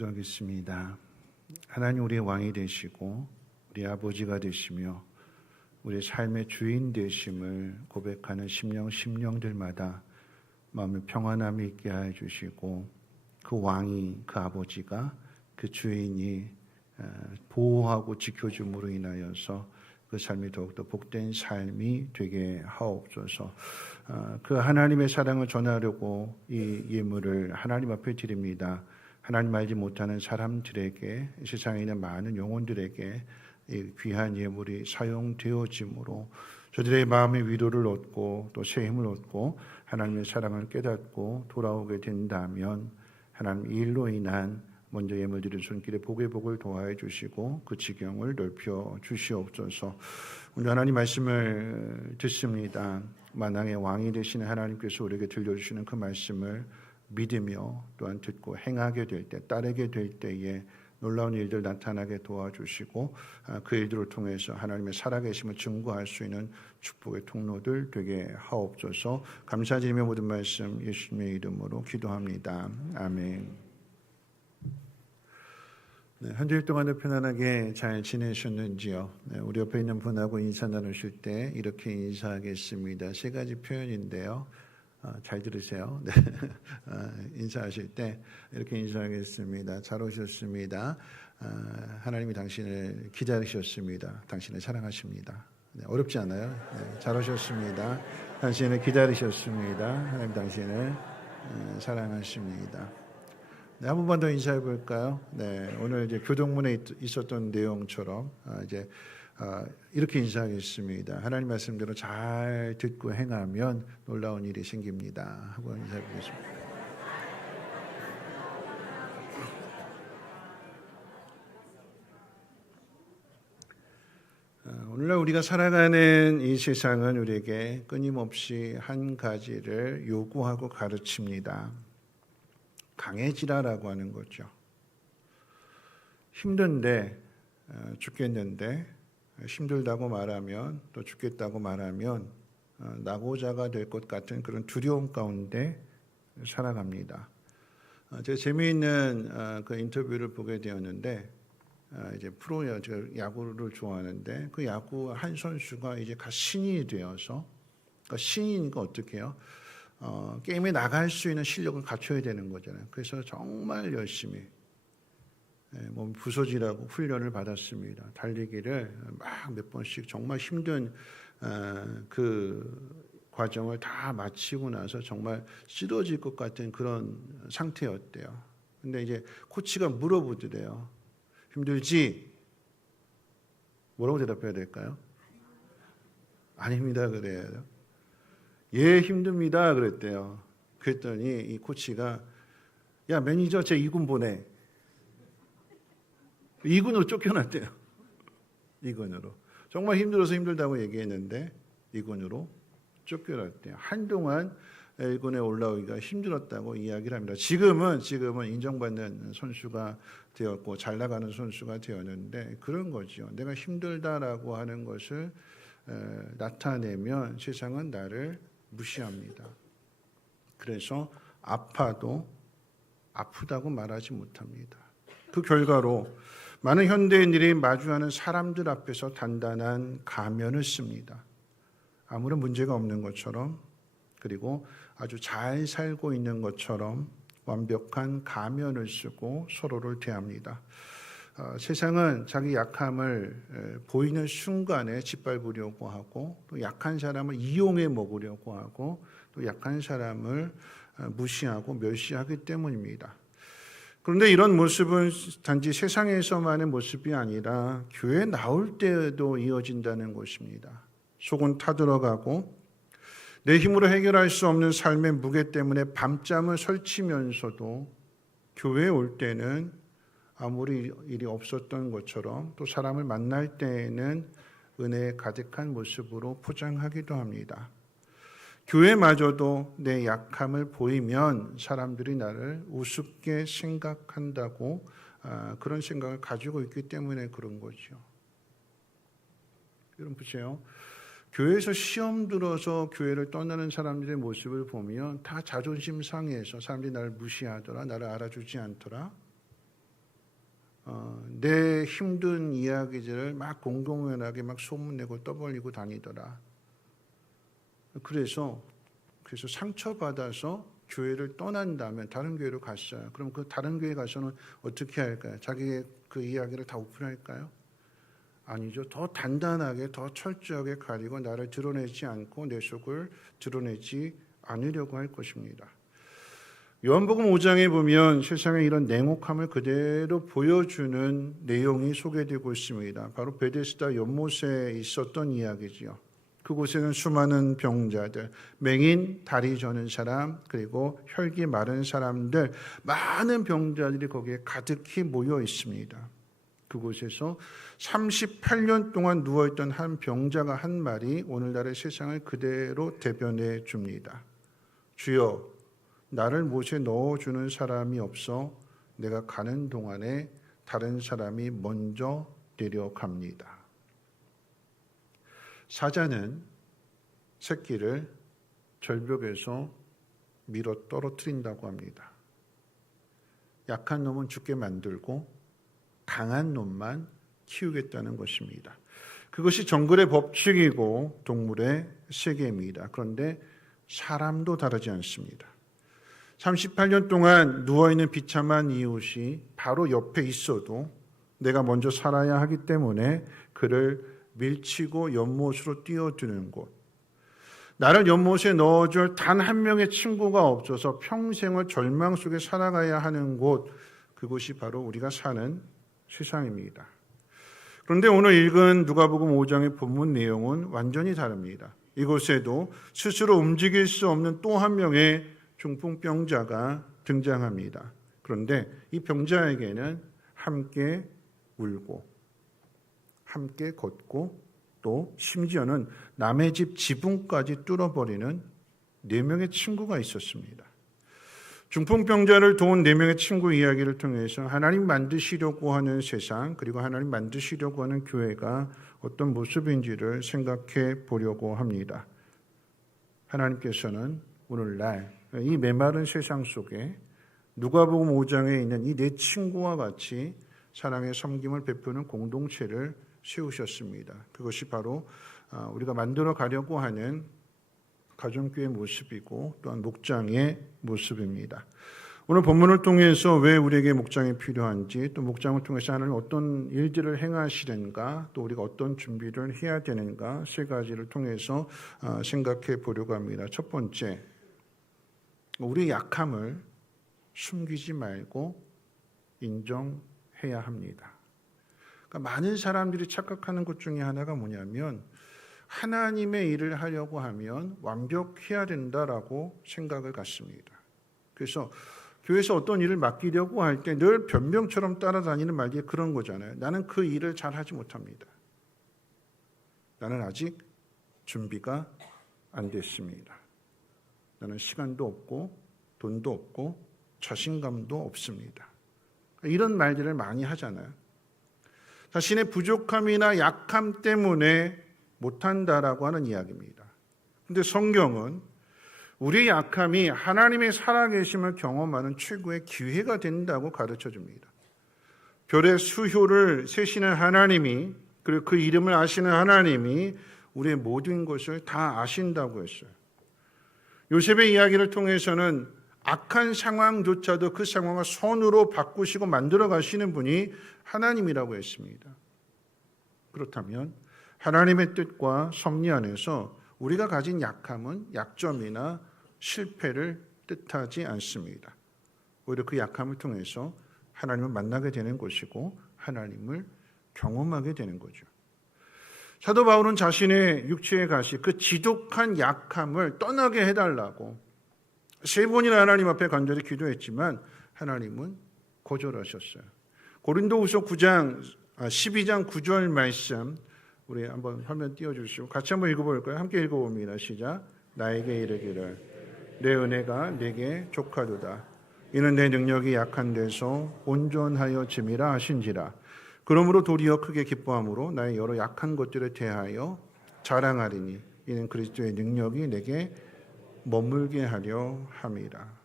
기도하겠습니다. 하나님 우리의 왕이 되시고 우리 아버지가 되시며 우리의 삶의 주인 되심을 고백하는 심령들마다 마음의 평안함이 있게 해 주시고 그 왕이 그 아버지가 그 주인이 보호하고 지켜줌으로 인하여서 그 삶이 더욱더 복된 삶이 되게 하옵소서. 그 하나님의 사랑을 전하려고 이 예물을 하나님 앞에 드립니다. 하나님 알지 못하는 사람들에게, 세상에 있는 많은 영혼들에게 이 귀한 예물이 사용되어짐으로 저들의 마음의 위로를 얻고 또 새 힘을 얻고 하나님의 사랑을 깨닫고 돌아오게 된다면 하나님 이 일로 인한 먼저 예물 드린 손길에 복의 복을 도와해 주시고 그 지경을 넓혀 주시옵소서. 오늘 하나님 말씀을 듣습니다. 만왕의 왕이 되시는 하나님께서 우리에게 들려주시는 그 말씀을 믿으며 또한 듣고 행하게 될 때, 따르게 될 때에 놀라운 일들 나타나게 도와주시고 그 일들을 통해서 하나님의 살아계심을 증거할 수 있는 축복의 통로들 되게 하옵소서. 감사드리며 모든 말씀 예수님의 이름으로 기도합니다. 아멘. 네, 한 주일 동안도 편안하게 잘 지내셨는지요? 네, 우리 옆에 있는 분하고 인사 나누실 때 이렇게 인사하겠습니다. 세 가지 표현인데요. 잘 들으세요. 네. 인사하실 때 이렇게 인사하겠습니다. 잘 오셨습니다. 하나님이 당신을 기다리셨습니다. 당신을 사랑하십니다. 네, 어렵지 않아요? 네, 잘 오셨습니다. 당신을 기다리셨습니다. 하나님 당신을 사랑하십니다. 네, 한 번만 더 인사해 볼까요? 네, 오늘 이제 교동문에 있었던 내용처럼 이렇게 인사하겠습니다. 하나님 말씀대로 잘 듣고 행하면 놀라운 일이 생깁니다. 하고 인사해 보겠습니다. 오늘날 우리가 살아가는 이 세상은 우리에게 끊임없이 한 가지를 요구하고 가르칩니다. 강해지라라고 하는 거죠. 힘든데 죽겠는데 힘들다고 말하면 또 죽겠다고 말하면 낙오자가 될 것 같은 그런 두려움 가운데 살아갑니다. 제가 재미있는 그 인터뷰를 보게 되었는데 이제 프로야 제가 야구를 좋아하는데 그 야구 한 선수가 이제 갓 신인이 되어서 그러니까 신이니까 어떻게 해요? 게임에 나갈 수 있는 실력을 갖춰야 되는 거잖아요. 그래서 정말 열심히 몸 부서지라고 훈련을 받았습니다. 달리기를 막 몇 번씩 정말 힘든 그 과정을 다 마치고 나서 정말 쓰러질 것 같은 그런 상태였대요. 근데 이제 코치가 물어보더래요. 힘들지? 뭐라고 대답해야 될까요? 아닙니다 그래야 돼요. 예, 힘듭니다. 그랬대요. 그랬더니 이 코치가 야, 매니저 제 2군 보내. 2군으로 쫓겨났대요. 2군으로. 정말 힘들어서 힘들다고 얘기했는데 2군으로 쫓겨났대요. 한동안 1군에 올라오기가 힘들었다고 이야기를 합니다. 지금은 인정받는 선수가 되었고 잘 나가는 선수가 되었는데 그런 거죠. 내가 힘들다라고 하는 것을 나타내면 세상은 나를 무시합니다. 그래서 아파도 아프다고 말하지 못합니다. 그 결과로 많은 현대인들이 마주하는 사람들 앞에서 단단한 가면을 씁니다. 아무런 문제가 없는 것처럼 그리고 아주 잘 살고 있는 것처럼 완벽한 가면을 쓰고 서로를 대합니다. 세상은 자기 약함을 보이는 순간에 짓밟으려고 하고 또 약한 사람을 이용해 먹으려고 하고 또 약한 사람을 무시하고 멸시하기 때문입니다. 그런데 이런 모습은 단지 세상에서만의 모습이 아니라 교회에 나올 때에도 이어진다는 것입니다. 속은 타들어가고 내 힘으로 해결할 수 없는 삶의 무게 때문에 밤잠을 설치면서도 교회에 올 때는 아무리 일이 없었던 것처럼 또 사람을 만날 때에는 은혜에 가득한 모습으로 포장하기도 합니다. 교회마저도 내 약함을 보이면 사람들이 나를 우습게 생각한다고 그런 생각을 가지고 있기 때문에 그런 거죠. 여러분 보세요. 교회에서 시험 들어서 교회를 떠나는 사람들의 모습을 보면 다 자존심 상해서 사람들이 나를 무시하더라, 나를 알아주지 않더라. 내 힘든 이야기들을 막 공공연하게 막 소문내고 떠벌리고 다니더라. 그래서 상처받아서 교회를 떠난다면 다른 교회로 갔어요. 그럼 그 다른 교회 가서는 어떻게 할까요? 자기의 그 이야기를 다 오픈할까요? 아니죠. 더 단단하게, 더 철저하게 가리고 나를 드러내지 않고 내 속을 드러내지 않으려고 할 것입니다. 요한복음 5장에 보면 세상의 이런 냉혹함을 그대로 보여주는 내용이 소개되고 있습니다. 바로 베데스다 연못에 있었던 이야기지요. 그곳에는 수많은 병자들, 맹인, 다리 저는 사람, 그리고 혈기 마른 사람들, 많은 병자들이 거기에 가득히 모여 있습니다. 그곳에서 38년 동안 누워있던 한 병자가 한 말이 오늘날의 세상을 그대로 대변해 줍니다. 주여, 나를 못에 넣어주는 사람이 없어 내가 가는 동안에 다른 사람이 먼저 내려갑니다. 사자는 새끼를 절벽에서 밀어 떨어뜨린다고 합니다. 약한 놈은 죽게 만들고 강한 놈만 키우겠다는 것입니다. 그것이 정글의 법칙이고 동물의 세계입니다. 그런데 사람도 다르지 않습니다. 38년 동안 누워있는 비참한 이웃이 바로 옆에 있어도 내가 먼저 살아야 하기 때문에 그를 밀치고 연못으로 뛰어드는 곳, 나를 연못에 넣어줄 단 한 명의 친구가 없어서 평생을 절망 속에 살아가야 하는 곳, 그곳이 바로 우리가 사는 세상입니다. 그런데 오늘 읽은 누가복음 5장의 본문 내용은 완전히 다릅니다. 이곳에도 스스로 움직일 수 없는 또 한 명의 중풍병자가 등장합니다. 그런데 이 병자에게는 함께 울고 함께 걷고 또 심지어는 남의 집 지붕까지 뚫어버리는 4명의 친구가 있었습니다. 중풍병자를 도운 4명의 친구 이야기를 통해서 하나님 만드시려고 하는 세상, 그리고 하나님 만드시려고 하는 교회가 어떤 모습인지를 생각해 보려고 합니다. 하나님께서는 오늘날 이 메마른 세상 속에 누가복음 5장에 있는 이 4 친구와 같이 사랑의 섬김을 베푸는 공동체를 세우셨습니다. 그것이 바로 우리가 만들어 가려고 하는 가정교회 모습이고 또한 목장의 모습입니다. 오늘 본문을 통해서 왜 우리에게 목장이 필요한지, 또 목장을 통해서 하나님 어떤 일들을 행하시는가, 또 우리가 어떤 준비를 해야 되는가, 3가지를 통해서 생각해 보려고 합니다. 첫 번째, 우리의 약함을 숨기지 말고 인정해야 합니다. 그러니까 많은 사람들이 착각하는 것 중에 하나가 뭐냐면 하나님의 일을 하려고 하면 완벽해야 된다라고 생각을 갖습니다. 그래서 교회에서 어떤 일을 맡기려고 할 때 늘 변명처럼 따라다니는 말이 그런 거잖아요. 나는 그 일을 잘 하지 못합니다. 나는 아직 준비가 안 됐습니다. 나는 시간도 없고 돈도 없고 자신감도 없습니다. 이런 말들을 많이 하잖아요. 자신의 부족함이나 약함 때문에 못한다라고 하는 이야기입니다. 그런데 성경은 우리의 약함이 하나님의 살아계심을 경험하는 최고의 기회가 된다고 가르쳐줍니다. 별의 수효를 세시는 하나님이, 그리고 그 이름을 아시는 하나님이 우리의 모든 것을 다 아신다고 했어요. 요셉의 이야기를 통해서는 악한 상황조차도 그 상황을 선으로 바꾸시고 만들어 가시는 분이 하나님이라고 했습니다. 그렇다면 하나님의 뜻과 섭리 안에서 우리가 가진 약함은 약점이나 실패를 뜻하지 않습니다. 오히려 그 약함을 통해서 하나님을 만나게 되는 것이고 하나님을 경험하게 되는 거죠. 사도 바울은 자신의 육체의 가시, 그 지독한 약함을 떠나게 해달라고 3번이나 하나님 앞에 간절히 기도했지만 하나님은 거절하셨어요. 고린도후서 12장 9절 말씀 우리 한번 화면 띄워주시고 같이 한번 읽어볼까요? 함께 읽어봅니다. 시작. 나에게 이르기를 내 은혜가 내게 족하도다. 이는 내 능력이 약한 데서 온전하여 짐이라 하신지라. 그러므로 도리어 크게 기뻐함으로 나의 여러 약한 것들에 대하여 자랑하리니 이는 그리스도의 능력이 내게 머물게 하려 함이라.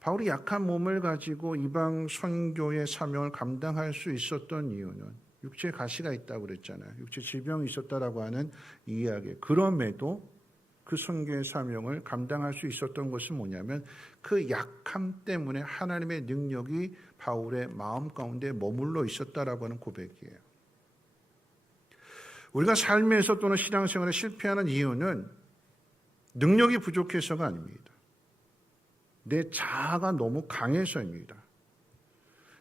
바울이 약한 몸을 가지고 이방 선교의 사명을 감당할 수 있었던 이유는 육체에 가시가 있다고 그랬잖아요. 육체 질병이 있었다라고 하는 이야기. 그럼에도 그 선교의 사명을 감당할 수 있었던 것은 뭐냐면 그 약함 때문에 하나님의 능력이 바울의 마음 가운데 머물러 있었다라고 하는 고백이에요. 우리가 삶에서 또는 신앙생활에 실패하는 이유는 능력이 부족해서가 아닙니다. 내 자아가 너무 강해서입니다.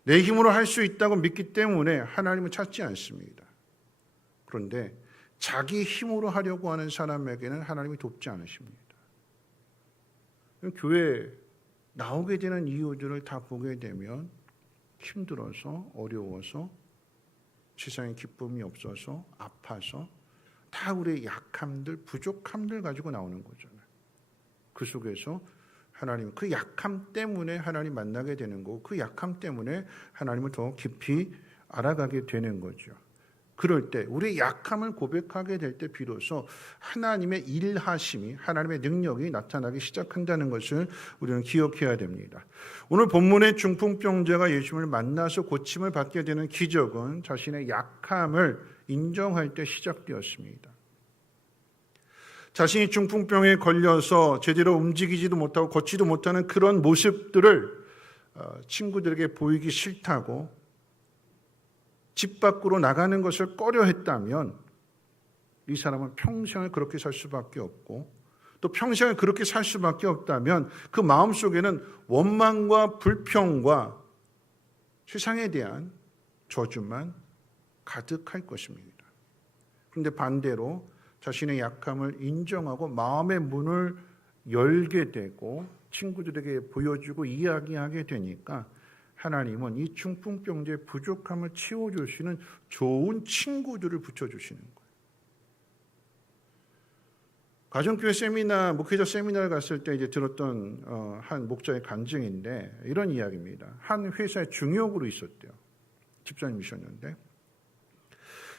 내 힘으로 할 수 있다고 믿기 때문에 하나님을 찾지 않습니다. 그런데 자기 힘으로 하려고 하는 사람에게는 하나님이 돕지 않으십니다. 교회에 나오게 되는 이유들을 다 보게 되면 힘들어서, 어려워서, 세상에 기쁨이 없어서, 아파서 다 우리의 약함들, 부족함들 가지고 나오는 거잖아요. 그 속에서 하나님, 그 약함 때문에 하나님 만나게 되는 거고 그 약함 때문에 하나님을 더 깊이 알아가게 되는 거죠. 그럴 때 우리의 약함을 고백하게 될 때 비로소 하나님의 일하심이, 하나님의 능력이 나타나기 시작한다는 것을 우리는 기억해야 됩니다. 오늘 본문의 중풍병자가 예수님을 만나서 고침을 받게 되는 기적은 자신의 약함을 인정할 때 시작되었습니다. 자신이 중풍병에 걸려서 제대로 움직이지도 못하고 걷지도 못하는 그런 모습들을 친구들에게 보이기 싫다고 집 밖으로 나가는 것을 꺼려했다면 이 사람은 평생을 그렇게 살 수밖에 없고 또 평생을 그렇게 살 수밖에 없다면 그 마음속에는 원망과 불평과 세상에 대한 저주만 가득할 것입니다. 그런데 반대로 자신의 약함을 인정하고 마음의 문을 열게 되고 친구들에게 보여주고 이야기하게 되니까 하나님은 이 중풍병자의 부족함을 채워주시는 좋은 친구들을 붙여주시는 거예요. 가정교회 세미나, 목회자 세미나를 갔을 때 이제 들었던 한 목자의 간증인데 이런 이야기입니다. 한 회사에 중역으로 있었대요. 집사님이셨는데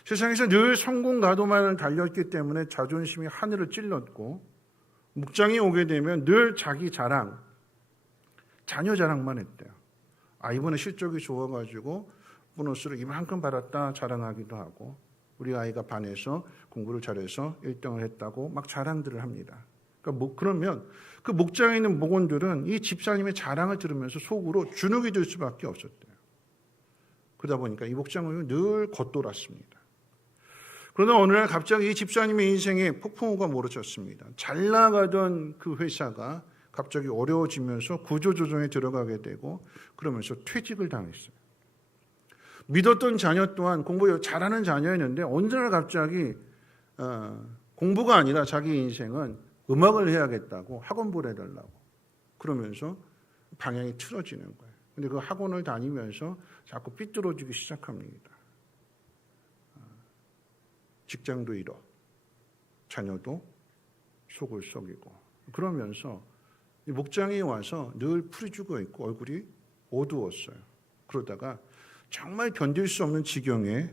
세상에서 늘 성공 가도만을 달렸기 때문에 자존심이 하늘을 찔렀고 목장이 오게 되면 늘 자기 자랑, 자녀 자랑만 했대요. 이번에 실적이 좋아가지고 보너스를 이만큼 받았다 자랑하기도 하고 우리 아이가 반에서 공부를 잘해서 1등을 했다고 막 자랑들을 합니다. 그러니까 그러면 그 목장에 있는 목원들은 이 집사님의 자랑을 들으면서 속으로 주눅이 들 수밖에 없었대요. 그러다 보니까 이 목장은 늘 겉돌았습니다. 그러나 어느 날 갑자기 이 집사님의 인생에 폭풍우가 몰아쳤습니다. 잘 나가던 그 회사가 갑자기 어려워지면서 구조조정에 들어가게 되고 그러면서 퇴직을 당했어요. 믿었던 자녀 또한 공부 잘하는 자녀였는데 어느 날 갑자기 공부가 아니라 자기 인생은 음악을 해야겠다고 학원 보내달라고 그러면서 방향이 틀어지는 거예요. 근데 그 학원을 다니면서 자꾸 삐뚤어지기 시작합니다. 직장도 잃어, 자녀도 속을 썩이고 그러면서 목장에 와서 늘 풀이 죽어 있고 얼굴이 어두웠어요. 그러다가 정말 견딜 수 없는 지경에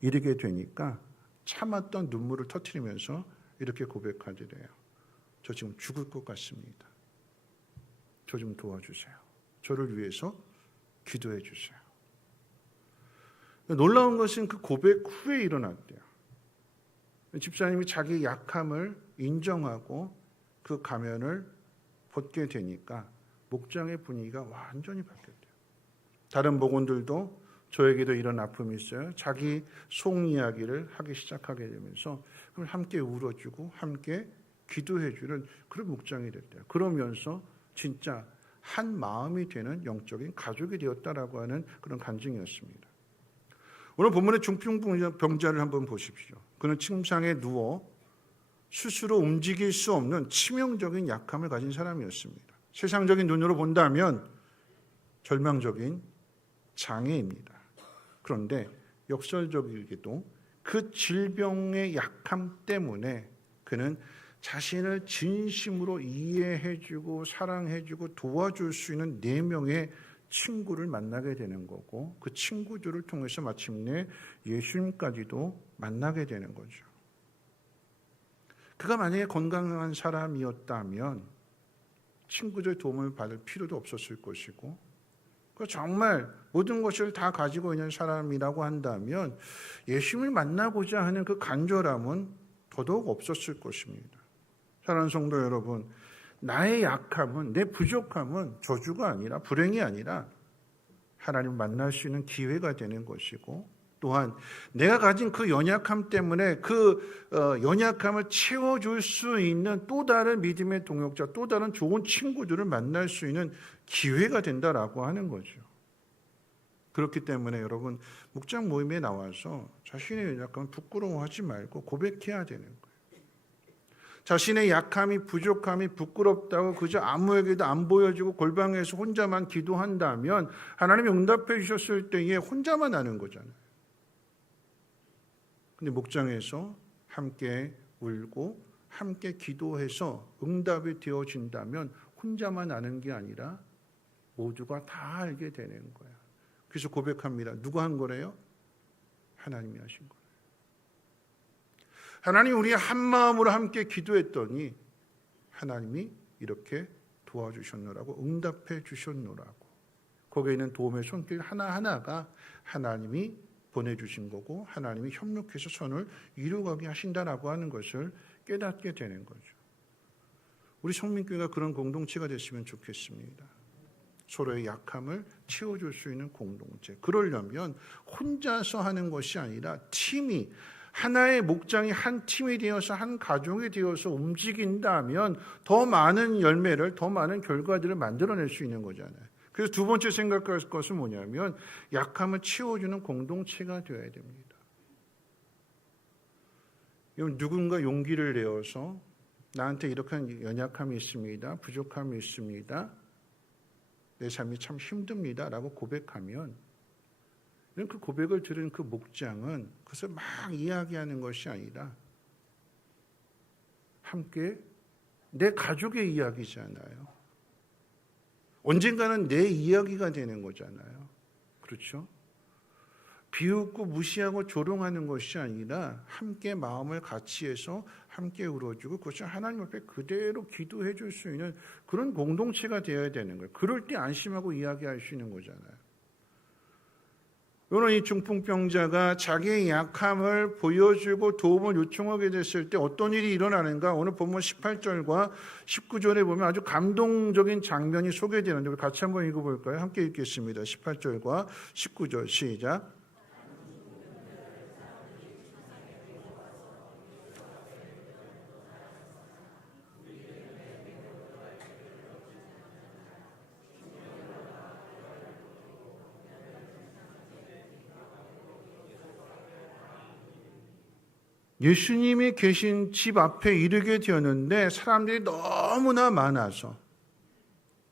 이르게 되니까 참았던 눈물을 터뜨리면서 이렇게 고백하더래요. 저 지금 죽을 것 같습니다. 저 좀 도와주세요. 저를 위해서 기도해 주세요. 놀라운 것은 그 고백 후에 일어났대요. 집사님이 자기 약함을 인정하고 그 가면을 벗게 되니까 목장의 분위기가 완전히 바뀌었대요. 다른 목원들도 저에게도 이런 아픔이 있어요. 자기 속 이야기를 하기 시작하게 되면서 그걸 함께 울어주고 함께 기도해주는 그런 목장이 됐대요. 그러면서 진짜 한 마음이 되는 영적인 가족이 되었다라고 하는 그런 간증이었습니다. 오늘 본문의 중풍병자를 한번 보십시오. 그는 침상에 누워 스스로 움직일 수 없는 치명적인 약함을 가진 사람이었습니다. 세상적인 눈으로 본다면 절망적인 장애입니다. 그런데 역설적이게도 그 질병의 약함 때문에 그는 자신을 진심으로 이해해주고 사랑해주고 도와줄 수 있는 4명의 친구를 만나게 되는 거고 그 친구들을 통해서 마침내 예수님까지도 만나게 되는 거죠. 그가 만약에 건강한 사람이었다면 친구들의 도움을 받을 필요도 없었을 것이고, 그 정말 모든 것을 다 가지고 있는 사람이라고 한다면 예수님을 만나고자 하는 그 간절함은 더더욱 없었을 것입니다. 사랑하는 성도 여러분, 나의 약함은, 내 부족함은 저주가 아니라, 불행이 아니라 하나님을 만날 수 있는 기회가 되는 것이고, 또한 내가 가진 그 연약함 때문에 그 연약함을 채워줄 수 있는 또 다른 믿음의 동역자, 또 다른 좋은 친구들을 만날 수 있는 기회가 된다라고 하는 거죠. 그렇기 때문에 여러분, 묵장 모임에 나와서 자신의 연약함을 부끄러워하지 말고 고백해야 되는 거예요. 자신의 약함이, 부족함이 부끄럽다고 그저 아무에게도 안 보여주고 골방에서 혼자만 기도한다면 하나님이 응답해 주셨을 때에 혼자만 하는 거잖아요. 근데 목장에서 함께 울고 함께 기도해서 응답이 되어진다면 혼자만 아는 게 아니라 모두가 다 알게 되는 거야. 그래서 고백합니다. 누가 한 거래요? 하나님이 하신 거예요. 하나님, 우리 한 마음으로 함께 기도했더니 하나님이 이렇게 도와주셨노라고, 응답해 주셨노라고. 거기에 있는 도움의 손길 하나하나가 하나님이 보내주신 거고, 하나님이 협력해서 선을 이루어가게 하신다라고 하는 것을 깨닫게 되는 거죠. 우리 성민교회가 그런 공동체가 됐으면 좋겠습니다. 서로의 약함을 채워줄 수 있는 공동체. 그러려면 혼자서 하는 것이 아니라 팀이, 하나의 목장이 한 팀이 되어서, 한 가족이 되어서 움직인다면 더 많은 열매를, 더 많은 결과들을 만들어낼 수 있는 거잖아요. 그래서 두 번째 생각할 것은 뭐냐면 약함을 채워주는 공동체가 되어야 됩니다. 누군가 용기를 내어서 나한테 이렇게 연약함이 있습니다. 부족함이 있습니다. 내 삶이 참 힘듭니다. 라고 고백하면 그 고백을 들은 그 목장은 그것을 막 이야기하는 것이 아니라 함께 내 가족의 이야기잖아요. 언젠가는 내 이야기가 되는 거잖아요. 그렇죠? 비웃고 무시하고 조롱하는 것이 아니라 함께 마음을 같이 해서 함께 울어주고 그것을 하나님 앞에 그대로 기도해 줄 수 있는 그런 공동체가 되어야 되는 거예요. 그럴 때 안심하고 이야기할 수 있는 거잖아요. 오늘 이 중풍병자가 자기의 약함을 보여주고 도움을 요청하게 됐을 때 어떤 일이 일어나는가? 오늘 본문 18절과 19절에 보면 아주 감동적인 장면이 소개되는데 우리 같이 한번 읽어볼까요? 함께 읽겠습니다. 18절과 19절 시작. 예수님이 계신 집 앞에 이르게 되었는데 사람들이 너무나 많아서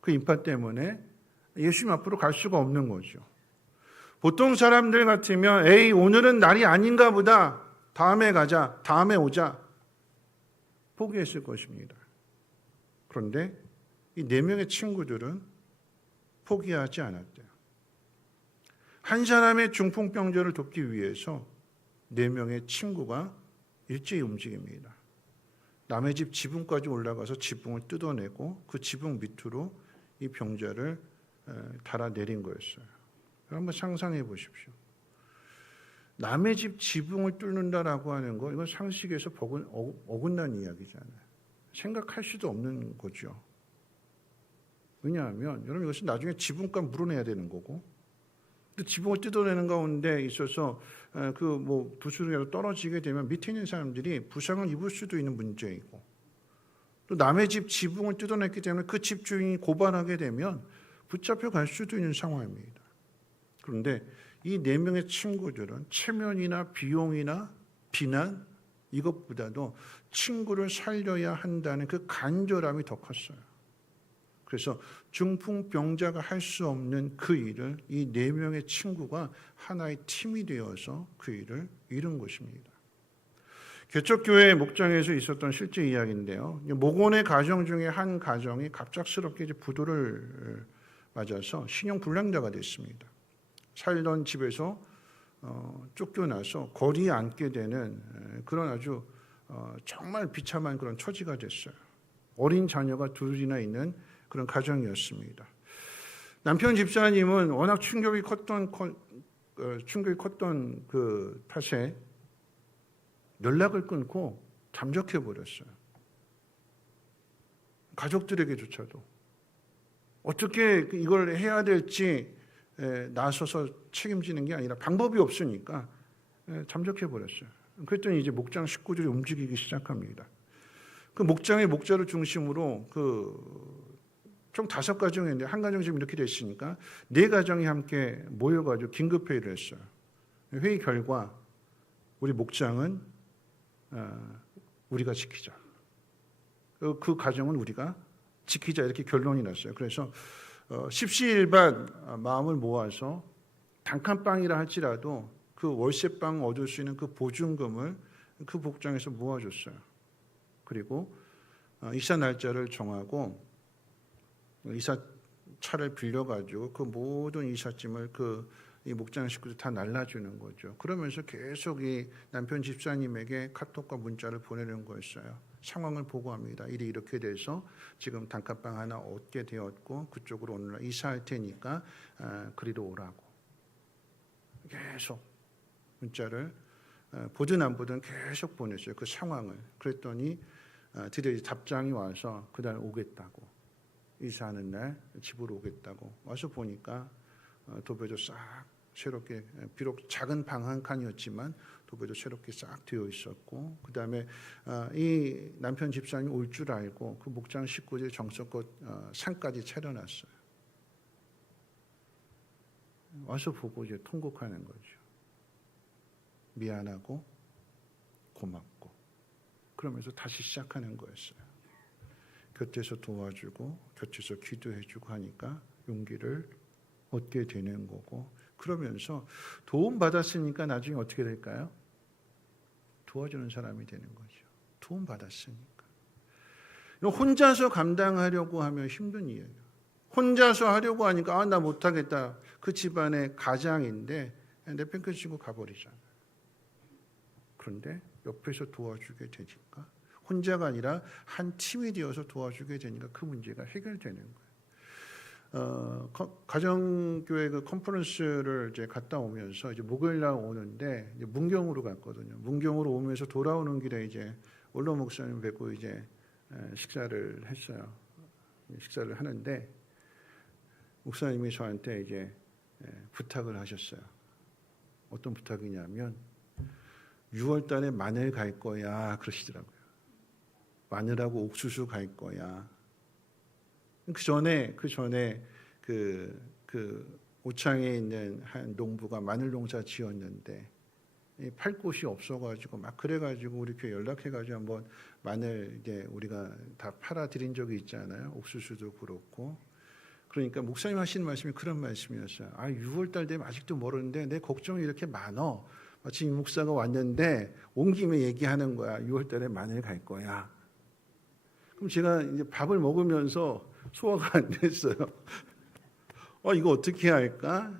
그 인파 때문에 예수님 앞으로 갈 수가 없는 거죠. 보통 사람들 같으면 에이 오늘은 날이 아닌가 보다, 다음에 가자, 다음에 오자 포기했을 것입니다. 그런데 이 4명의 친구들은 포기하지 않았대요. 한 사람의 중풍병자를 돕기 위해서 4명의 친구가 일제히 움직입니다. 남의 집 지붕까지 올라가서 지붕을 뜯어내고 그 지붕 밑으로 이 병자를 달아내린 거였어요. 한번 상상해 보십시오. 남의 집 지붕을 뚫는다라고 하는 거, 이건 상식에서 어긋난 이야기잖아요. 생각할 수도 없는 거죠. 왜냐하면 여러분 이것은 나중에 지붕값 물어내야 되는 거고, 또 지붕을 뜯어내는 가운데 있어서 그 부수라도 떨어지게 되면 밑에 있는 사람들이 부상을 입을 수도 있는 문제이고, 또 남의 집 지붕을 뜯어냈기 때문에 그 집 주인이 고발하게 되면 붙잡혀 갈 수도 있는 상황입니다. 그런데 이 4명의 친구들은 체면이나 비용이나 비난 이것보다도 친구를 살려야 한다는 그 간절함이 더 컸어요. 그래서 중풍병자가 할 수 없는 그 일을 이 4명의 친구가 하나의 팀이 되어서 그 일을 이룬 것입니다. 개척교회 목장에서 있었던 실제 이야기인데요. 목원의 가정 중에 한 가정이 갑작스럽게 이제 부도를 맞아서 신용불량자가 됐습니다. 살던 집에서 쫓겨나서 거리에 앉게 되는 그런 아주 정말 비참한 그런 처지가 됐어요. 어린 자녀가 둘이나 있는 그런 가정이었습니다. 남편 집사님은 워낙 충격이 컸던 그 탓에 연락을 끊고 잠적해 버렸어요. 가족들에게조차도 어떻게 이걸 해야 될지 나서서 책임지는 게 아니라 방법이 없으니까 잠적해 버렸어요. 그랬더니 이제 목장 식구들이 움직이기 시작합니다. 그 목장의 목자를 중심으로 총 5가정이었는데 한 가정이 지금 이렇게 됐으니까 4가정이 함께 모여가지고 긴급 회의를 했어요. 회의 결과 우리 목장은 우리가 지키자. 그 가정은 우리가 지키자 이렇게 결론이 났어요. 그래서 십시일반 마음을 모아서 단칸방이라 할지라도 그 월세방 얻을 수 있는 그 보증금을 그 목장에서 모아줬어요. 그리고 이사 날짜를 정하고 이사차를 빌려가지고 그 모든 이삿짐을 이 목장 식구들 다 날라주는 거죠. 그러면서 계속 이 남편 집사님에게 카톡과 문자를 보내는 거였어요. 상황을 보고합니다. 일이 이렇게 돼서 지금 단칸방 하나 얻게 되었고 그쪽으로 오늘날 이사할 테니까 그리로 오라고. 계속 문자를 보든 안 보든 계속 보냈어요. 그 상황을. 그랬더니 드디어 답장이 와서 그날 오겠다고. 이사하는 날 집으로 오겠다고. 와서 보니까 도배도 싹 새롭게, 비록 작은 방 한 칸이었지만 도배도 새롭게 싹 되어 있었고, 그 다음에 이 남편 집사님이 올 줄 알고 그 목장 식구들이 정성껏 상까지 차려놨어요. 와서 보고 이제 통곡하는 거죠. 미안하고 고맙고 그러면서 다시 시작하는 거였어요. 곁에서 도와주고 곁에서 기도해주고 하니까 용기를 얻게 되는 거고, 그러면서 도움 받았으니까 나중에 어떻게 될까요? 도와주는 사람이 되는 거죠. 도움 받았으니까. 혼자서 감당하려고 하면 힘든 일이에요. 혼자서 하려고 하니까 나 못하겠다. 그 집안의 가장인데 내팽개 치고 가버리잖아요. 그런데 옆에서 도와주게 되니까, 혼자가 아니라 한 팀이 되어서 도와주게 되니까 그 문제가 해결되는 거예요. 가정교회 그 컨퍼런스를 이제 갔다 오면서 이제 목요일날 오는데 이제 문경으로 갔거든요. 문경으로 오면서 돌아오는 길에 이제 올로 목사님 뵙고 이제 식사를 했어요. 식사를 하는데 목사님이 저한테 이제 부탁을 하셨어요. 어떤 부탁이냐면 6월 달에 마늘 갈 거야 그러시더라고요. 마늘하고 옥수수 갈 거야. 그 전에 오창에 있는 한 농부가 마늘 농사 지었는데 팔 곳이 없어가지고 막 그래가지고 우리 교회 연락해가지고 한번 마늘 이제 우리가 다 팔아드린 적이 있잖아요. 옥수수도 그렇고. 그러니까 목사님 하시는 말씀이 그런 말씀이었어요. 6월 달 되면 아직도 모르는데 내 걱정이 이렇게 많어. 마치 이 목사가 왔는데 온 김에 얘기하는 거야. 6월 달에 마늘 갈 거야. 그럼 제가 이제 밥을 먹으면서 소화가 안 됐어요. 이거 어떻게 할까?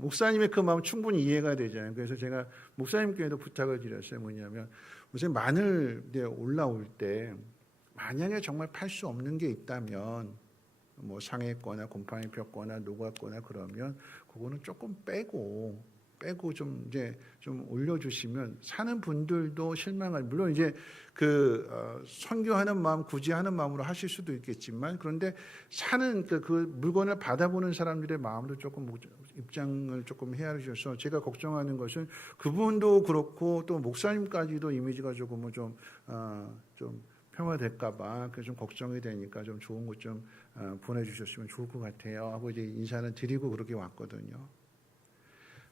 목사님의 그 마음 충분히 이해가 되잖아요. 그래서 제가 목사님께도 부탁을 드렸어요. 뭐냐면, 목사님 마늘 올라올 때 만약에 정말 팔 수 없는 게 있다면, 뭐 상했거나 곰팡이 폈거나 녹았거나 그러면 그거는 조금 빼고 좀 올려주시면 사는 분들도 실망할, 물론 이제 선교하는 마음, 굳이 하는 마음으로 하실 수도 있겠지만, 그런데 사는 그 물건을 받아보는 사람들의 마음도 조금 입장을 조금 헤아리셔서, 제가 걱정하는 것은 그분도 그렇고 또 목사님까지도 이미지가 조금은 좀 평화될까봐 그래서 좀 걱정이 되니까 좀 좋은 것 좀 보내주셨으면 좋을 것 같아요 하고 이제 인사는 드리고 그렇게 왔거든요.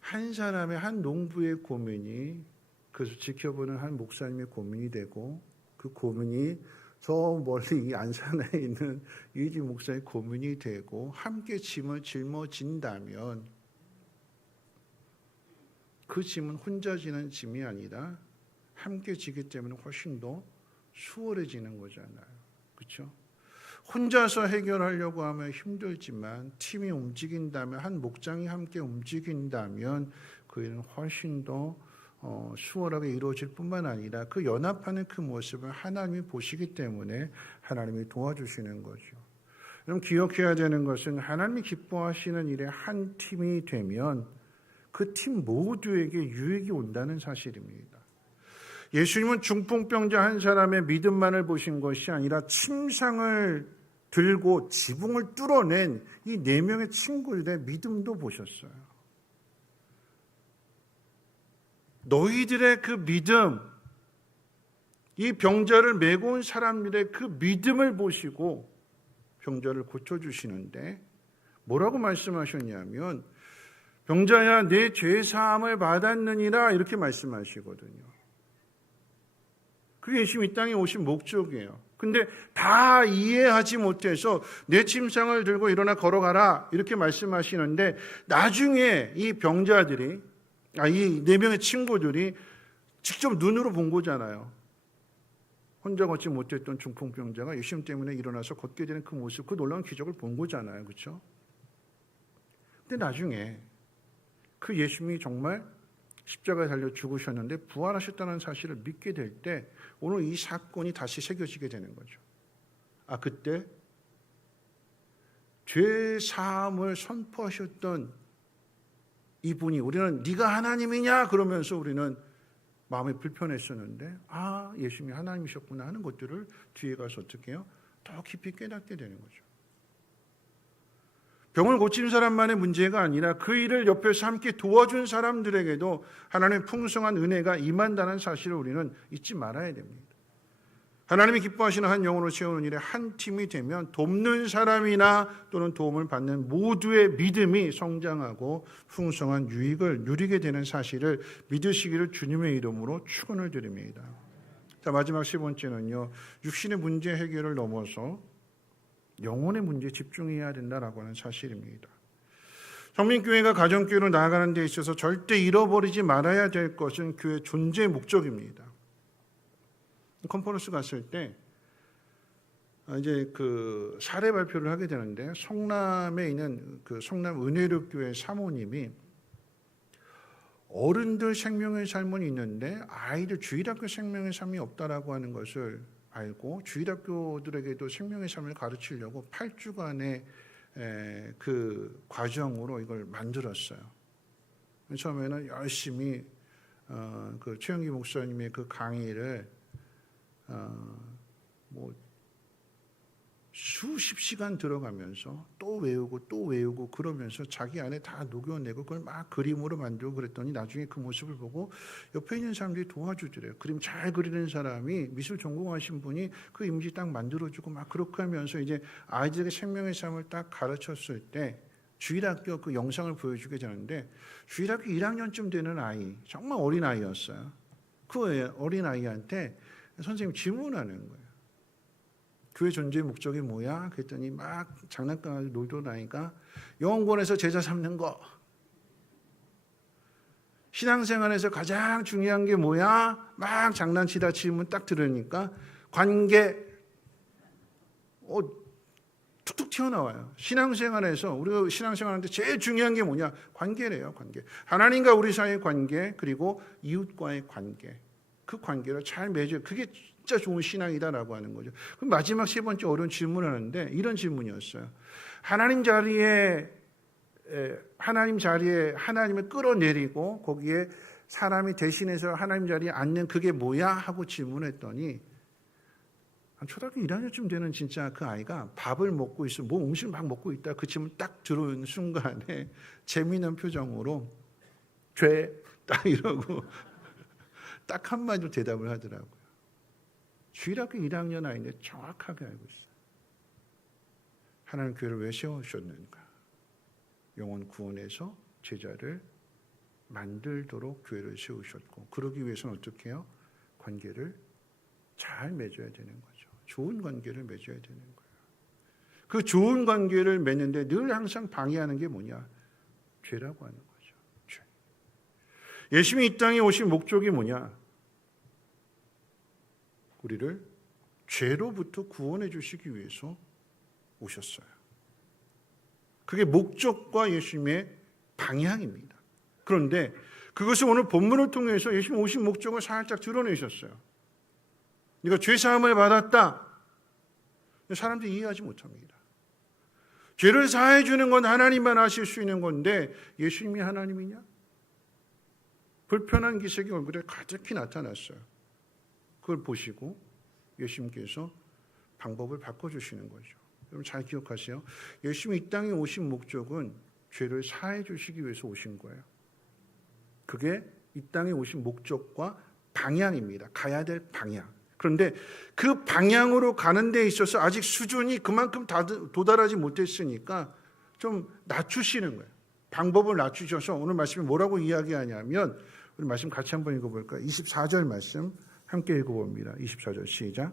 한 사람의, 한 농부의 고민이 그래서 지켜보는 한 목사님의 고민이 되고, 그 고민이 저 멀리 이 안산에 있는 이지 목사의 고민이 되고, 함께 짐을 짊어진다면 그 짐은 혼자 지는 짐이 아니라 함께 지기 때문에 훨씬 더 수월해지는 거잖아요. 그렇죠? 혼자서 해결하려고 하면 힘들지만 팀이 움직인다면, 한 목장이 함께 움직인다면 그 일은 훨씬 더 수월하게 이루어질 뿐만 아니라 그 연합하는 그 모습을 하나님이 보시기 때문에 하나님이 도와주시는 거죠. 그럼 기억해야 되는 것은 하나님이 기뻐하시는 일에 한 팀이 되면 그 팀 모두에게 유익이 온다는 사실입니다. 예수님은 중풍병자 한 사람의 믿음만을 보신 것이 아니라 침상을 들고 지붕을 뚫어낸 이 4명의 친구들의 믿음도 보셨어요. 너희들의 그 믿음, 이 병자를 메고 온 사람들의 그 믿음을 보시고 병자를 고쳐주시는데 뭐라고 말씀하셨냐면 병자야 내 죄사함을 받았느니라 이렇게 말씀하시거든요. 그게 예수님 이 땅에 오신 목적이에요. 근데 다 이해하지 못해서 내 침상을 들고 일어나 걸어가라 이렇게 말씀하시는데 나중에 이 병자들이 이 4명의 친구들이 직접 눈으로 본 거잖아요. 혼자 걷지 못했던 중풍병자가 예수님 때문에 일어나서 걷게 되는 그 모습, 그 놀라운 기적을 본 거잖아요. 그렇죠? 근데 나중에 그 예수님이 정말 십자가에 달려 죽으셨는데 부활하셨다는 사실을 믿게 될 때 오늘 이 사건이 다시 새겨지게 되는 거죠. 그때 죄 사함을 선포하셨던 이분이 우리는 네가 하나님이냐 그러면서 우리는 마음이 불편했었는데 예수님이 하나님이셨구나 하는 것들을 뒤에 가서 어떻게 해요? 더 깊이 깨닫게 되는 거죠. 병을 고친 사람만의 문제가 아니라 그 일을 옆에서 함께 도와준 사람들에게도 하나님의 풍성한 은혜가 임한다는 사실을 우리는 잊지 말아야 됩니다. 하나님이 기뻐하시는 한 영혼을 채우는 일에 한 팀이 되면 돕는 사람이나 또는 도움을 받는 모두의 믿음이 성장하고 풍성한 유익을 누리게 되는 사실을 믿으시기를 주님의 이름으로 축원을 드립니다. 자, 마지막 10번째는요. 육신의 문제 해결을 넘어서 영혼의 문제에 집중해야 된다라고 하는 사실입니다. 성민교회가 가정교회로 나아가는 데 있어서 절대 잃어버리지 말아야 될 것은 교회 존재의 목적입니다. 컨퍼런스 갔을 때 이제 그 사례 발표를 하게 되는데 성남에 있는 그 성남 은혜로교회 사모님이 어른들 생명의 삶은 있는데 아이들 주일학교 생명의 삶이 없다라고 하는 것을 알고 주일학교들에게도 생명의 삶을 가르치려고 8주간의 그 과정으로 이걸 만들었어요. 처음에는 열심히 그 최영기 목사님의 그 강의를 수십 시간 들어가면서 또 외우고 그러면서 자기 안에 다 녹여내고 그걸 막 그림으로 만들고 그랬더니 나중에 그 모습을 보고 옆에 있는 사람들이 도와주더래요. 그림 잘 그리는 사람이 미술 전공하신 분이 그 이미지 딱 만들어주고 막 그렇게 하면서 이제 아이들에게 생명의 삶을 딱 가르쳤을 때 주일학교 그 영상을 보여주게 되는데 주일학교 1학년쯤 되는 아이, 정말 어린 아이였어요. 그 어린 아이한테 선생님이 질문하는 거예요. 교회 존재의 목적이 뭐야? 그랬더니 막 장난감을 놀더라니까 영원권에서 제자 삼는 거. 신앙생활에서 가장 중요한 게 뭐야? 막 장난치다 질문 딱 들으니까 관계 툭툭 튀어나와요. 신앙생활에서 우리가 신앙생활하는데 제일 중요한 게 뭐냐? 관계래요. 관계. 하나님과 우리 사이의 관계 그리고 이웃과의 관계. 그 관계를 잘 맺어요. 그게 진짜 좋은 신앙이다라고 하는 거죠. 그럼 마지막 3번째 어려운 질문을 하는데 이런 질문이었어요. 하나님 자리에 하나님을 끌어내리고 거기에 사람이 대신해서 하나님 자리에 앉는 그게 뭐야? 하고 질문했더니 초등학교 1학년쯤 되는 진짜 그 아이가 밥을 먹고 있어, 뭐 음식을 막 먹고 있다. 그 질문 딱 들어오는 순간에 재미있는 표정으로 죄 딱 이러고 딱 한마디로 대답을 하더라고요. 주일학교 1학년 아이인데 정확하게 알고 있어요. 하나님 교회를 왜 세우셨는가? 영혼 구원해서 제자를 만들도록 교회를 세우셨고 그러기 위해서는 어떻게 해요? 관계를 잘 맺어야 되는 거죠. 좋은 관계를 맺어야 되는 거예요. 그 좋은 관계를 맺는데 늘 항상 방해하는 게 뭐냐? 죄라고 하는 거죠. 죄. 예수님이 이 땅에 오신 목적이 뭐냐? 우리를 죄로부터 구원해 주시기 위해서 오셨어요. 그게 목적과 예수님의 방향입니다. 그런데 그것을 오늘 본문을 통해서 예수님 오신 목적을 살짝 드러내셨어요. 네가 죄사함을 받았다. 사람들이 이해하지 못합니다. 죄를 사해 주는 건 하나님만 하실 수 있는 건데 예수님이 하나님이냐? 불편한 기색이 얼굴에 가득히 나타났어요. 그걸 보시고 예수님께서 방법을 바꿔주시는 거죠. 여러분 잘 기억하세요. 예수님이 이 땅에 오신 목적은 죄를 사해 주시기 위해서 오신 거예요. 그게 이 땅에 오신 목적과 방향입니다. 가야 될 방향. 그런데 그 방향으로 가는 데 있어서 아직 수준이 그만큼 도달하지 못했으니까 좀 낮추시는 거예요. 방법을 낮추셔서 오늘 말씀이 뭐라고 이야기하냐면 우리 말씀 같이 한번 읽어볼까요? 24절 말씀 함께 읽어봅니다. 24절 시작.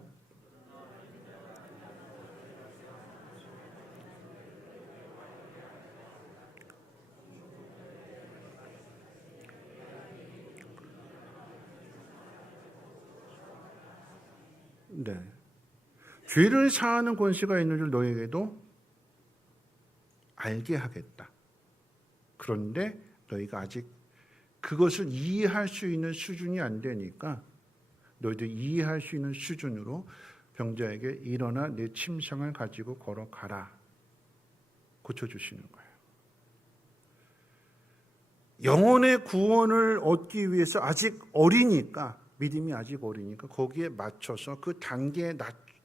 네. 죄를 사하는 권세가 있는 줄 너에게도 알게 하겠다. 그런데 너희가 아직 그것을 이해할 수 있는 수준이 안 되니까 너희들 이해할 수 있는 수준으로 병자에게 일어나 내 침상을 가지고 걸어가라. 고쳐주시는 거예요. 영혼의 구원을 얻기 위해서 아직 어리니까 믿음이 아직 어리니까 거기에 맞춰서 그 단계에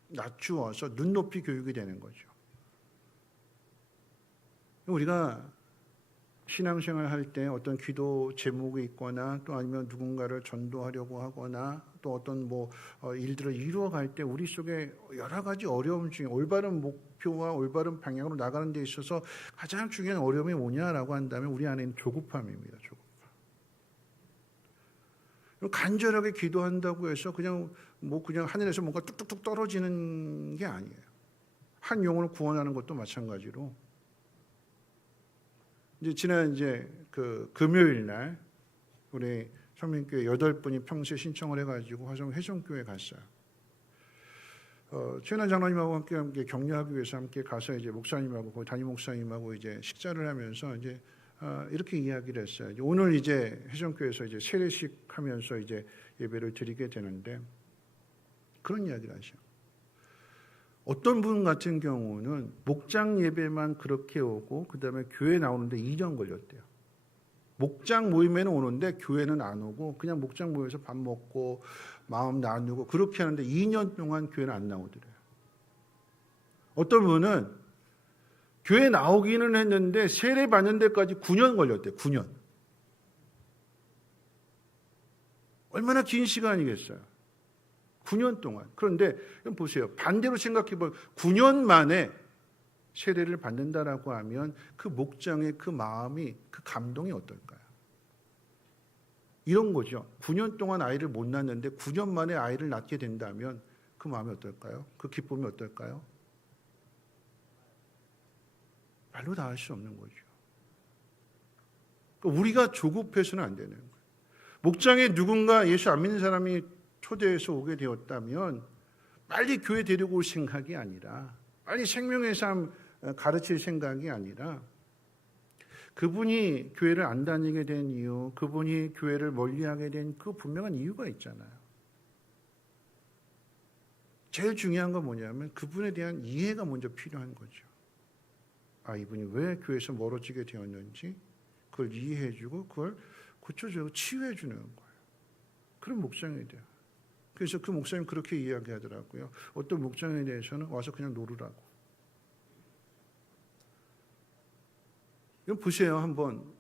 낮추어서 눈높이 교육이 되는 거죠. 우리가 신앙생활 할 때 어떤 기도 제목이 있거나 또 아니면 누군가를 전도하려고 하거나 또 어떤 일들을 이루어갈 때 우리 속에 여러 가지 어려움 중에 올바른 목표와 올바른 방향으로 나가는 데 있어서 가장 중요한 어려움이 뭐냐라고 한다면 우리 안에는 조급함입니다. 조급함. 간절하게 기도한다고 해서 그냥 하늘에서 뭔가 뚝뚝뚝 떨어지는 게 아니에요. 한 영혼을 구원하는 것도 마찬가지로 지난 그 금요일 날 우리 성민교회 8분이 평소에 신청을 해가지고 화성 회성교회 갔어요. 최은환 장로님하고 함께 격려하기 위해서 함께 가서 목사님하고 거기 담임 목사님하고 식사를 하면서 이렇게 이야기를 했어요. 오늘 회성교회에서 세례식 하면서 예배를 드리게 되는데 그런 이야기를 하셔요. 어떤 분 같은 경우는 목장 예배만 그렇게 오고 그 다음에 교회 나오는데 2년 걸렸대요. 목장 모임에는 오는데 교회는 안 오고 그냥 목장 모여서 밥 먹고 마음 나누고 그렇게 하는데 2년 동안 교회는 안 나오더래요. 어떤 분은 교회 나오기는 했는데 세례 받는 데까지 9년 걸렸대요. 9년. 얼마나 긴 시간이겠어요. 9년 동안. 그런데 보세요. 반대로 생각해보면 9년 만에 세례를 받는다라고 하면 그 목장의 그 마음이 그 감동이 어떨까요? 이런 거죠. 9년 동안 아이를 못 낳았는데 9년 만에 아이를 낳게 된다면 그 마음이 어떨까요? 그 기쁨이 어떨까요? 말로 다 할 수 없는 거죠. 그러니까 우리가 조급해서는 안 되는 거예요. 목장에 누군가 예수 안 믿는 사람이 초대해서 오게 되었다면 빨리 교회 데리고 올 생각이 아니라 빨리 생명의 삶 가르칠 생각이 아니라 그분이 교회를 안 다니게 된 이유, 그분이 교회를 멀리하게 된 그 분명한 이유가 있잖아요. 제일 중요한 건 뭐냐면 그분에 대한 이해가 먼저 필요한 거죠. 이분이 왜 교회에서 멀어지게 되었는지 그걸 이해해주고 그걸 고쳐주고 치유해주는 거예요. 그런 목장이 돼요. 그래서 그 목사님 그렇게 이야기하더라고요. 어떤 목장에 대해서는 와서 그냥 놀으라고. 이거 보세요 한번.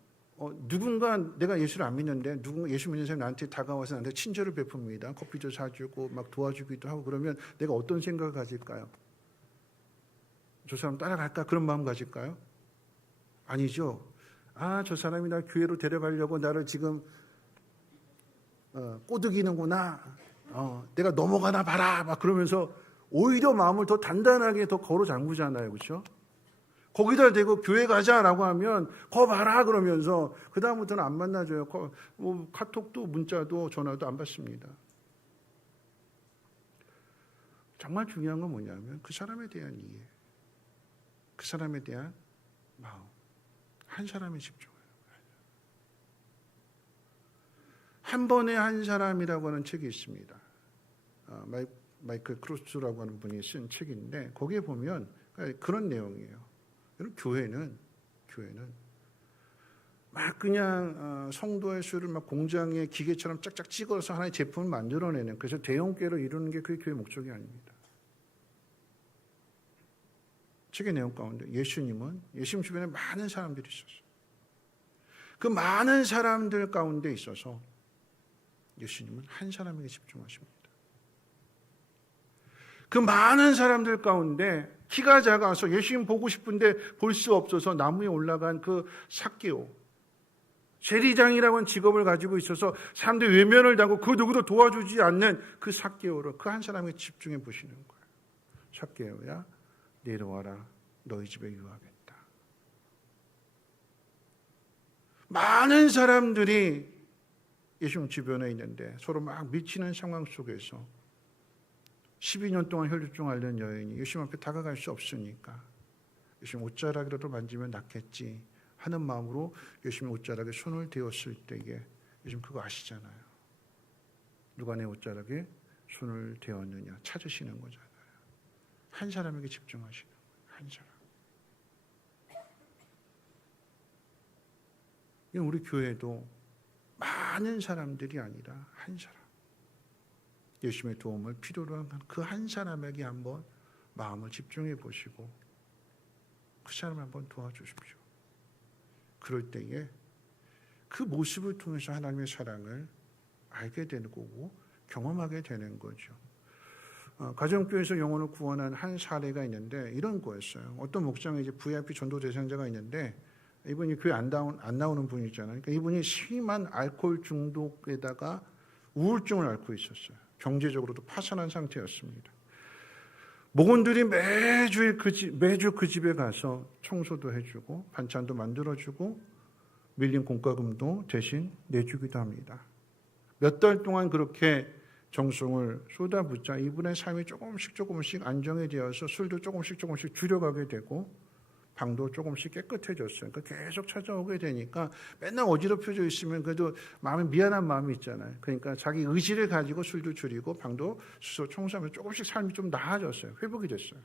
누군가 내가 예수를 안 믿는데 누군가 예수 믿는 사람이 나한테 다가와서 나한테 친절을 베풉니다. 커피도 사주고 막 도와주기도 하고 그러면 내가 어떤 생각을 가질까요? 저 사람 따라갈까? 그런 마음 가질까요? 아니죠. 저 사람이 나 교회로 데려가려고 나를 지금 꼬드기는구나. 내가 넘어가나 봐라. 막 그러면서 오히려 마음을 더 단단하게 더 걸어 잠그잖아요. 그렇죠? 거기다 대고 교회 가자라고 하면 거 봐라 그러면서 그 다음부터는 안 만나줘요. 카톡도 문자도 전화도 안 받습니다. 정말 중요한 건 뭐냐면 그 사람에 대한 이해, 그 사람에 대한 마음, 한 사람에 집중해요. 한 번에 한 사람이라고 하는 책이 있습니다. 마이클 크루스라고 하는 분이 쓴 책인데 거기에 보면 그런 내용이에요. 교회는 막 그냥 성도의 수를 막 공장의 기계처럼 짝짝 찍어서 하나의 제품을 만들어내는, 그래서 대형교회를 이루는 게 그게 교회 목적이 아닙니다. 책의 내용 가운데 예수님 주변에 많은 사람들이 있었어요. 그 많은 사람들 가운데 있어서 예수님은 한 사람에게 집중하십니다. 그 많은 사람들 가운데 키가 작아서 예수님 보고 싶은데 볼 수 없어서 나무에 올라간 그 삭개오, 세리장이라고 하는 직업을 가지고 있어서 사람들이 외면을 당하고 그 누구도 도와주지 않는 그 삭개오를 그 한 사람에게 집중해 보시는 거예요. 삭개오야, 내려와라, 너희 집에 유하겠다. 많은 사람들이 예수님 주변에 있는데 서로 막 미치는 상황 속에서 12년 동안 혈류증 앓는 여인이 예수님 앞에 다가갈 수 없으니까 예수님 옷자락이라도 만지면 낫겠지 하는 마음으로 예수님 옷자락에 손을 대었을 때에 예수님 그거 아시잖아요. 누가 내 옷자락에 손을 대었느냐 찾으시는 거잖아요. 한 사람에게 집중하시는 거예요. 한 사람. 우리 교회도 많은 사람들이 아니라 한 사람, 예수님의 도움을 필요로 한 그 한 사람에게 한번 마음을 집중해 보시고 그 사람을 한번 도와주십시오. 그럴 때에 그 모습을 통해서 하나님의 사랑을 알게 되는 거고 경험하게 되는 거죠. 가정교회에서 영혼을 구원한 한 사례가 있는데 이런 거였어요. 어떤 목장에 이제 VIP 전도 대상자가 있는데 이분이 교회 안 나오는 분이잖아요. 그러니까 이분이 심한 알코올 중독에다가 우울증을 앓고 있었어요. 경제적으로도 파산한 상태였습니다. 목원들이 매주 그 집에 가서 청소도 해주고 반찬도 만들어주고 밀린 공과금도 대신 내주기도 합니다. 몇 달 동안 그렇게 정성을 쏟아붓자 이분의 삶이 조금씩 안정이 되어서 술도 조금씩 줄여가게 되고 방도 조금씩 깨끗해졌어요. 그러니까 계속 찾아오게 되니까 맨날 어지럽혀져 있으면 그래도 마음에 미안한 마음이 있잖아요. 그러니까 자기 의지를 가지고 술도 줄이고 방도 수소 청소하면서 조금씩 삶이 좀 나아졌어요. 회복이 됐어요.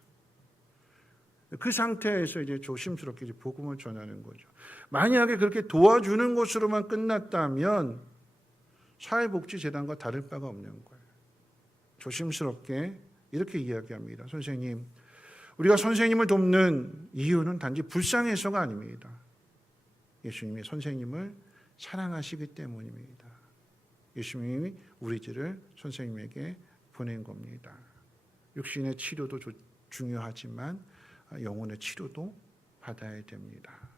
그 상태에서 이제 조심스럽게 이제 복음을 전하는 거죠. 만약에 그렇게 도와주는 것으로만 끝났다면 사회복지재단과 다를 바가 없는 거예요. 조심스럽게 이렇게 이야기합니다. 선생님, 우리가 선생님을 돕는 이유는 단지 불쌍해서가 아닙니다. 예수님이 선생님을 사랑하시기 때문입니다. 예수님이 우리들을 선생님에게 보낸 겁니다. 육신의 치료도 중요하지만 영혼의 치료도 받아야 됩니다.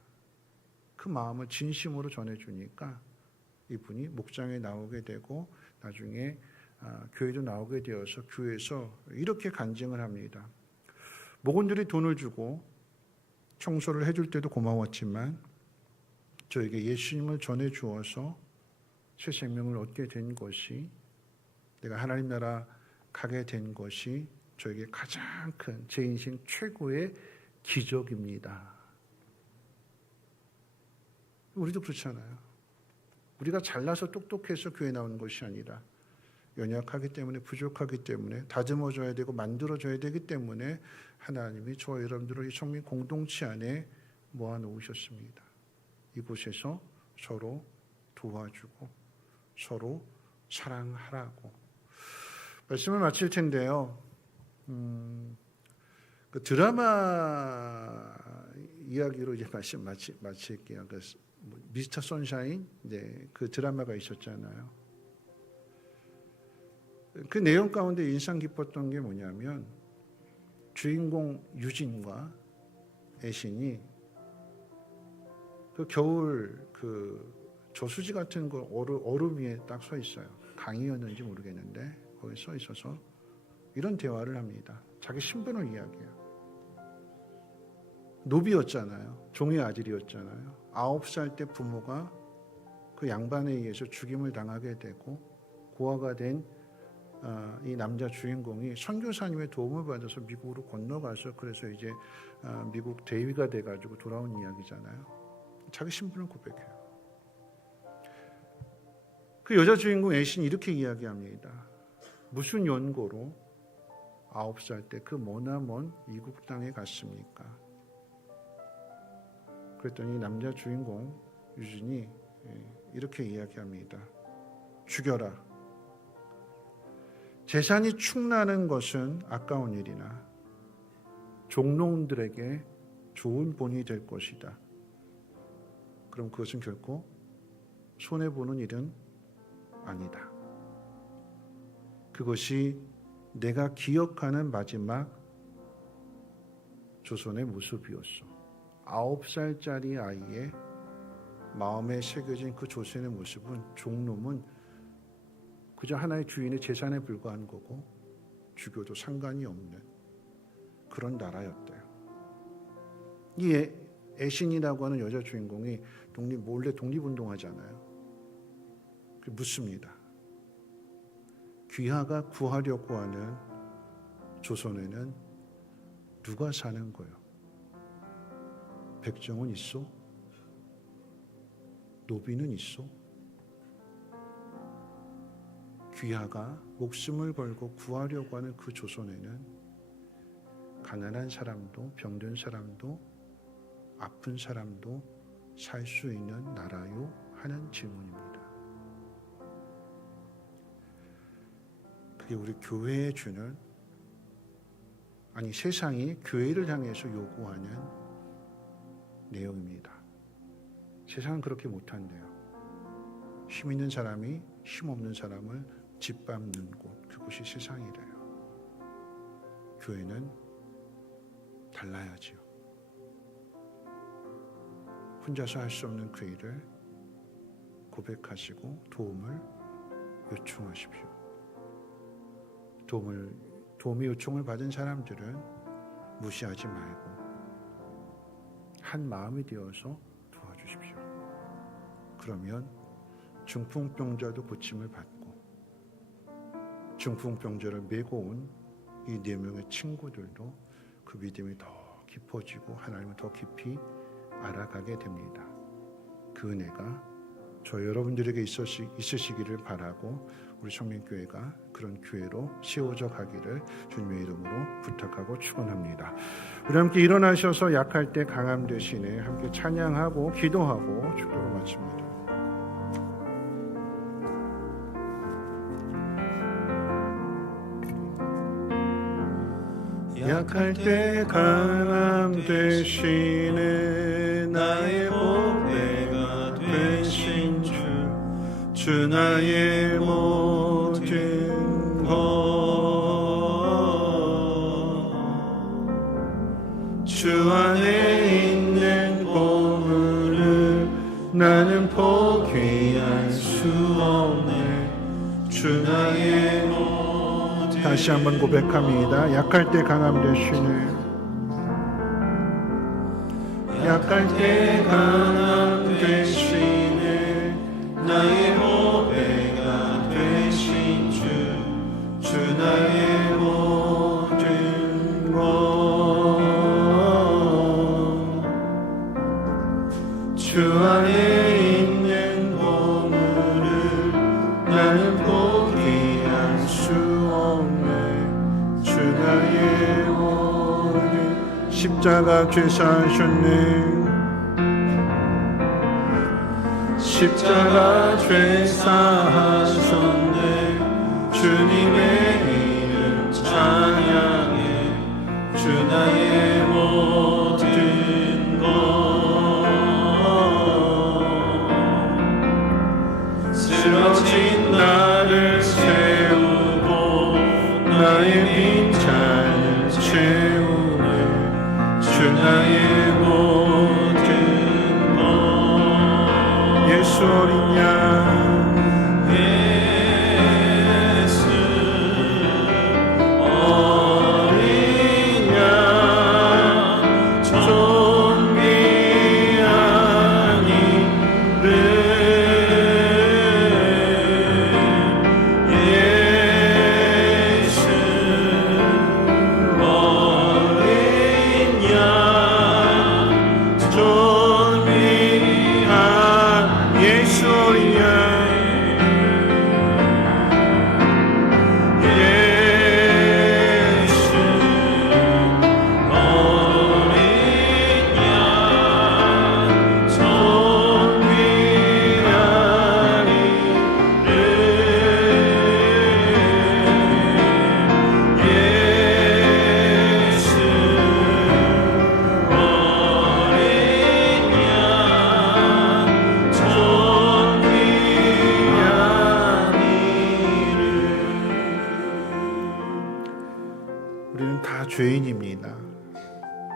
그 마음을 진심으로 전해주니까 이분이 목장에 나오게 되고 나중에 교회도 나오게 되어서 교회에서 이렇게 간증을 합니다. 목원들이 돈을 주고 청소를 해줄 때도 고마웠지만 저에게 예수님을 전해주어서 새 생명을 얻게 된 것이, 내가 하나님 나라 가게 된 것이 저에게 가장 큰 제 인생 최고의 기적입니다. 우리도 그렇잖아요. 우리가 잘나서 똑똑해서 교회 나오는 것이 아니라 연약하기 때문에, 부족하기 때문에, 다듬어줘야 되고 만들어줘야 되기 때문에 하나님이 저와 여러분들을 이 성민 공동체 안에 모아놓으셨습니다. 이곳에서 서로 도와주고 서로 사랑하라고. 말씀을 마칠 텐데요. 그 드라마 이야기로 이제 말씀 마칠게요. 그 미스터 선샤인, 네, 그 드라마가 있었잖아요. 그 내용 가운데 인상 깊었던 게 뭐냐면 주인공 유진과 애신이 그 겨울 그 저수지 같은 거 얼음 위에 딱 서 있어요. 강이었는지 모르겠는데 거기 서 있어서 이런 대화를 합니다. 자기 신분을 이야기해요. 노비였잖아요. 종의 아들이었잖아요. 9살 때 부모가 그 양반에 의해서 죽임을 당하게 되고 고아가 된 이 남자 주인공이 선교사님의 도움을 받아서 미국으로 건너가서 그래서 이제 미국 대위가 돼가지고 돌아온 이야기잖아요. 자기 신분을 고백해요. 그 그 여자 주인공 애신이 이렇게 이야기합니다. 무슨 연고로 9살 때 그 머나먼 이국 땅에 갔습니까? 그랬더니 남자 주인공 유진이 이렇게 이야기합니다. 죽여라. 재산이 축나는 것은 아까운 일이나 종놈들에게 좋은 본이 될 것이다. 그럼 그것은 결코 손해보는 일은 아니다. 그것이 내가 기억하는 마지막 조선의 모습이었어. 9살짜리 아이의 마음에 새겨진 그 조선의 모습은 종놈은 그저 하나의 주인의 재산에 불과한 거고 죽여도 상관이 없는 그런 나라였대요. 이 애신이라고 하는 여자 주인공이 몰래 독립운동하잖아요. 묻습니다. 귀하가 구하려고 하는 조선에는 누가 사는 거요? 백정은 있어? 노비는 있어? 귀하가 목숨을 걸고 구하려고 하는 그 조선에는 가난한 사람도 병든 사람도 아픈 사람도 살 수 있는 나라요? 하는 질문입니다. 그게 우리 교회에 주는, 아니 세상이 교회를 향해서 요구하는 내용입니다. 세상은 그렇게 못한대요. 힘 있는 사람이 힘 없는 사람을 짓밟는 곳, 그곳이 세상이래요. 교회는 달라야지요. 혼자서 할 수 없는 그 일을 고백하시고 도움을 요청하십시오. 도움의 요청을 받은 사람들은 무시하지 말고 한 마음이 되어서 도와주십시오. 그러면 중풍병자도 고침을 받고 중풍병자를 메고 온 이 4명의 친구들도 그 믿음이 더 깊어지고 하나님을 더 깊이 알아가게 됩니다. 그 은혜가 저 여러분들에게 있으시기를 바라고 우리 성민교회가 그런 교회로 세워져 가기를 주님의 이름으로 부탁하고 축원합니다. 우리 함께 일어나셔서 약할 때 강함 되시네 함께 찬양하고 기도하고 축도로 마칩니다. 약할 때 강함 되시네 나의 보배가 되신 주 나의 모든 것 주 안에 있는 보물을 나는 포기할 수 없네 주 나의 다시 한번 고백합니다. 약할 때 강함 되시네. 약할 때 강함 되시네 나의 보배가 되신 주 나의 모든 것 주 안에 있는 보물을 나는 포기할 수 없네 주 나의 모든 십자가 죄사하셨네. 십자가 죄사하셨네 주님의 이름 찬양해 주 나의 모든 것 쓰러진 나를 세우고 나의 빈잔을 채우네 주 나의 모든 것 예수 어린 양 예수 어린 양 존귀한 이름 예수 어린 양 존귀한 예수 어린 양 우리는 다 죄인입니다.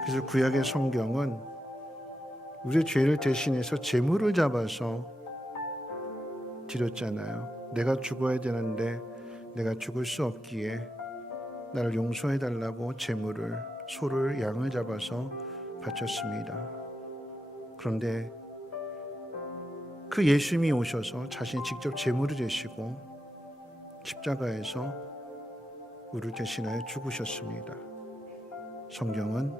그래서 구약의 성경은 우리의 죄를 대신해서 제물을 잡아서 드렸잖아요. 내가 죽어야 되는데 내가 죽을 수 없기에 나를 용서해 달라고 제물을, 소를, 양을 잡아서 바쳤습니다. 그런데 그 예수님이 오셔서 자신이 직접 제물이 되시고 십자가에서 우리를 대신하여 죽으셨습니다. 성경은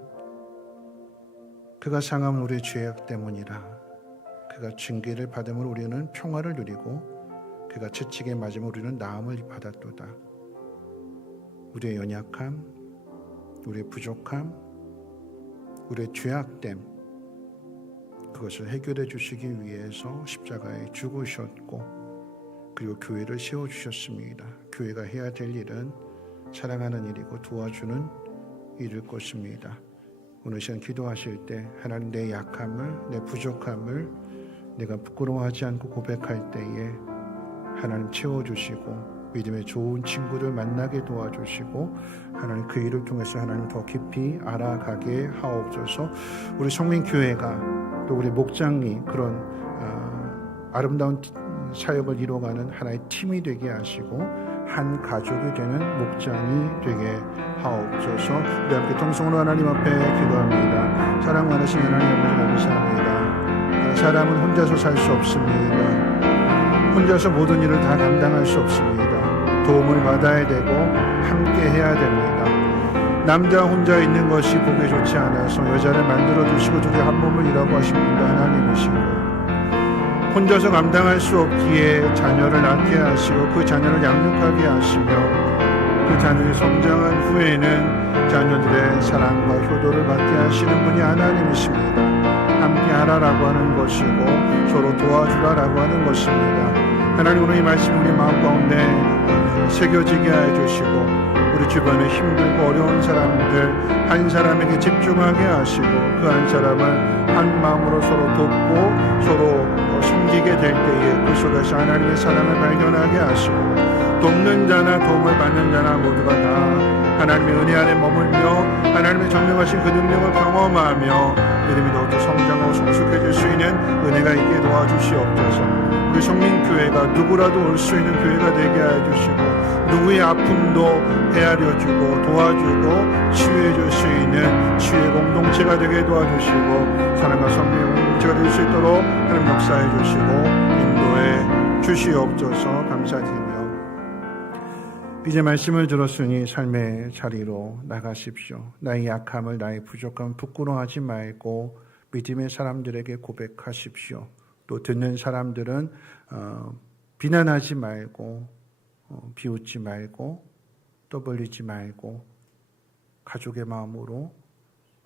그가 상함은 우리의 죄악 때문이라, 그가 징계를 받음으로 우리는 평화를 누리고 그가 채찍에 맞음으로 우리는 나음을 받았도다. 우리의 연약함, 우리의 부족함, 우리의 죄악됨, 그것을 해결해 주시기 위해서 십자가에 죽으셨고 그리고 교회를 세워주셨습니다. 교회가 해야 될 일은 사랑하는 일이고 도와주는 일일 것입니다. 오늘 시간 기도하실 때 하나님, 내 약함을, 내 부족함을 내가 부끄러워하지 않고 고백할 때에 하나님 채워주시고 믿음의 좋은 친구들 만나게 도와주시고 하나님 그 일을 통해서 하나님 더 깊이 알아가게 하옵소서. 우리 성민교회가 또 우리 목장이 그런 아름다운 사역을 이루어가는 하나의 팀이 되게 하시고 한 가족이 되는 목장이 되게 하옵소서. 우리 함께 통성으로 하나님 앞에 기도합니다. 사랑 많으신 하나님 아버지 감사합니다. 사람은 혼자서 살 수 없습니다. 혼자서 모든 일을 다 감당할 수 없습니다. 도움을 받아야 되고 함께 해야 됩니다. 남자 혼자 있는 것이 보기 좋지 않아서 여자를 만들어 주시고 둘이 한 몸을 이라고 하신 분도 하나님이시고, 혼자서 감당할 수 없기에 자녀를 낳게 하시고 그 자녀를 양육하게 하시며 그 자녀의 성장한 후에는 자녀들의 사랑과 효도를 받게 하시는 분이 하나님이십니다. 함께 하라라고 하는 것이고 서로 도와주라라고 하는 것입니다. 하나님, 오늘 이 말씀 우리 마음 가운데 새겨지게 해주시고 우리 주변에 힘들고 어려운 사람들 한 사람에게 집중하게 하시고 그 한 사람을 한 마음으로 서로 돕고 서로 섬기게 될 때에 그 속에서 하나님의 사랑을 발견하게 하시고 돕는 자나 도움을 받는 자나 모두가 다 하나님의 은혜 안에 머물며 하나님의 전능하신 그 능력을 경험하며 믿음이 더욱더 성장하고 성숙해질 수 있는 은혜가 있게 도와주시옵소서. 우리 성민교회가 누구라도 올 수 있는 교회가 되게 해주시고 누구의 아픔도 헤아려주고 도와주고 치유해줄 수 있는 치유의 공동체가 되게 도와주시고 사랑과 성령의 공동체가 될 수 있도록 하나님 역사해 주시고 인도해 주시옵소서. 감사드리며 이제 말씀을 들었으니 삶의 자리로 나가십시오. 나의 약함을, 나의 부족함을 부끄러워하지 말고 믿음의 사람들에게 고백하십시오. 또 듣는 사람들은 비난하지 말고 비웃지 말고 떠벌리지 말고 가족의 마음으로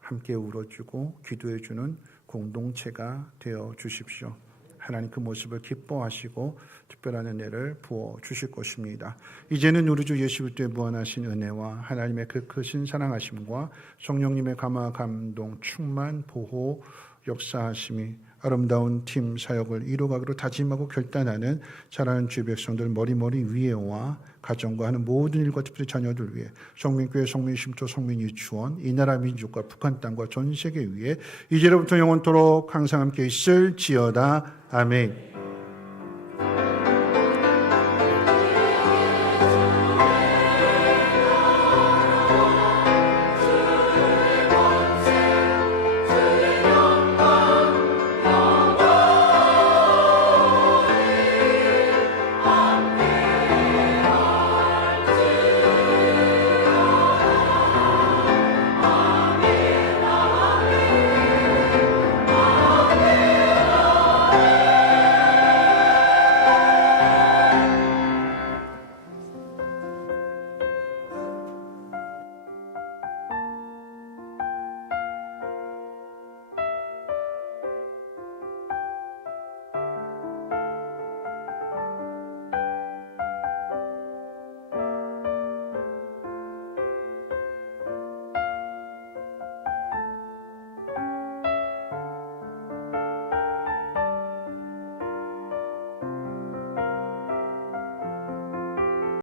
함께 울어주고 기도해주는 공동체가 되어 주십시오. 하나님 그 모습을 기뻐하시고 특별한 은혜를 부어주실 것입니다. 이제는 우리 주 예수 그리스도의 무한하신 은혜와 하나님의 그 크신 사랑하심과 성령님의 감화 감동 충만 보호 역사하심이 아름다운 팀 사역을 이루어가기로 다짐하고 결단하는 사랑하는 주의 백성들 머리머리 위에와 가정과 하는 모든 일과 특별히 자녀들 위해 성민교회, 성민심초, 성민유치원, 이 나라 민족과 북한 땅과 전 세계 위에 이제로부터 영원토록 항상 함께 있을지어다. 아멘.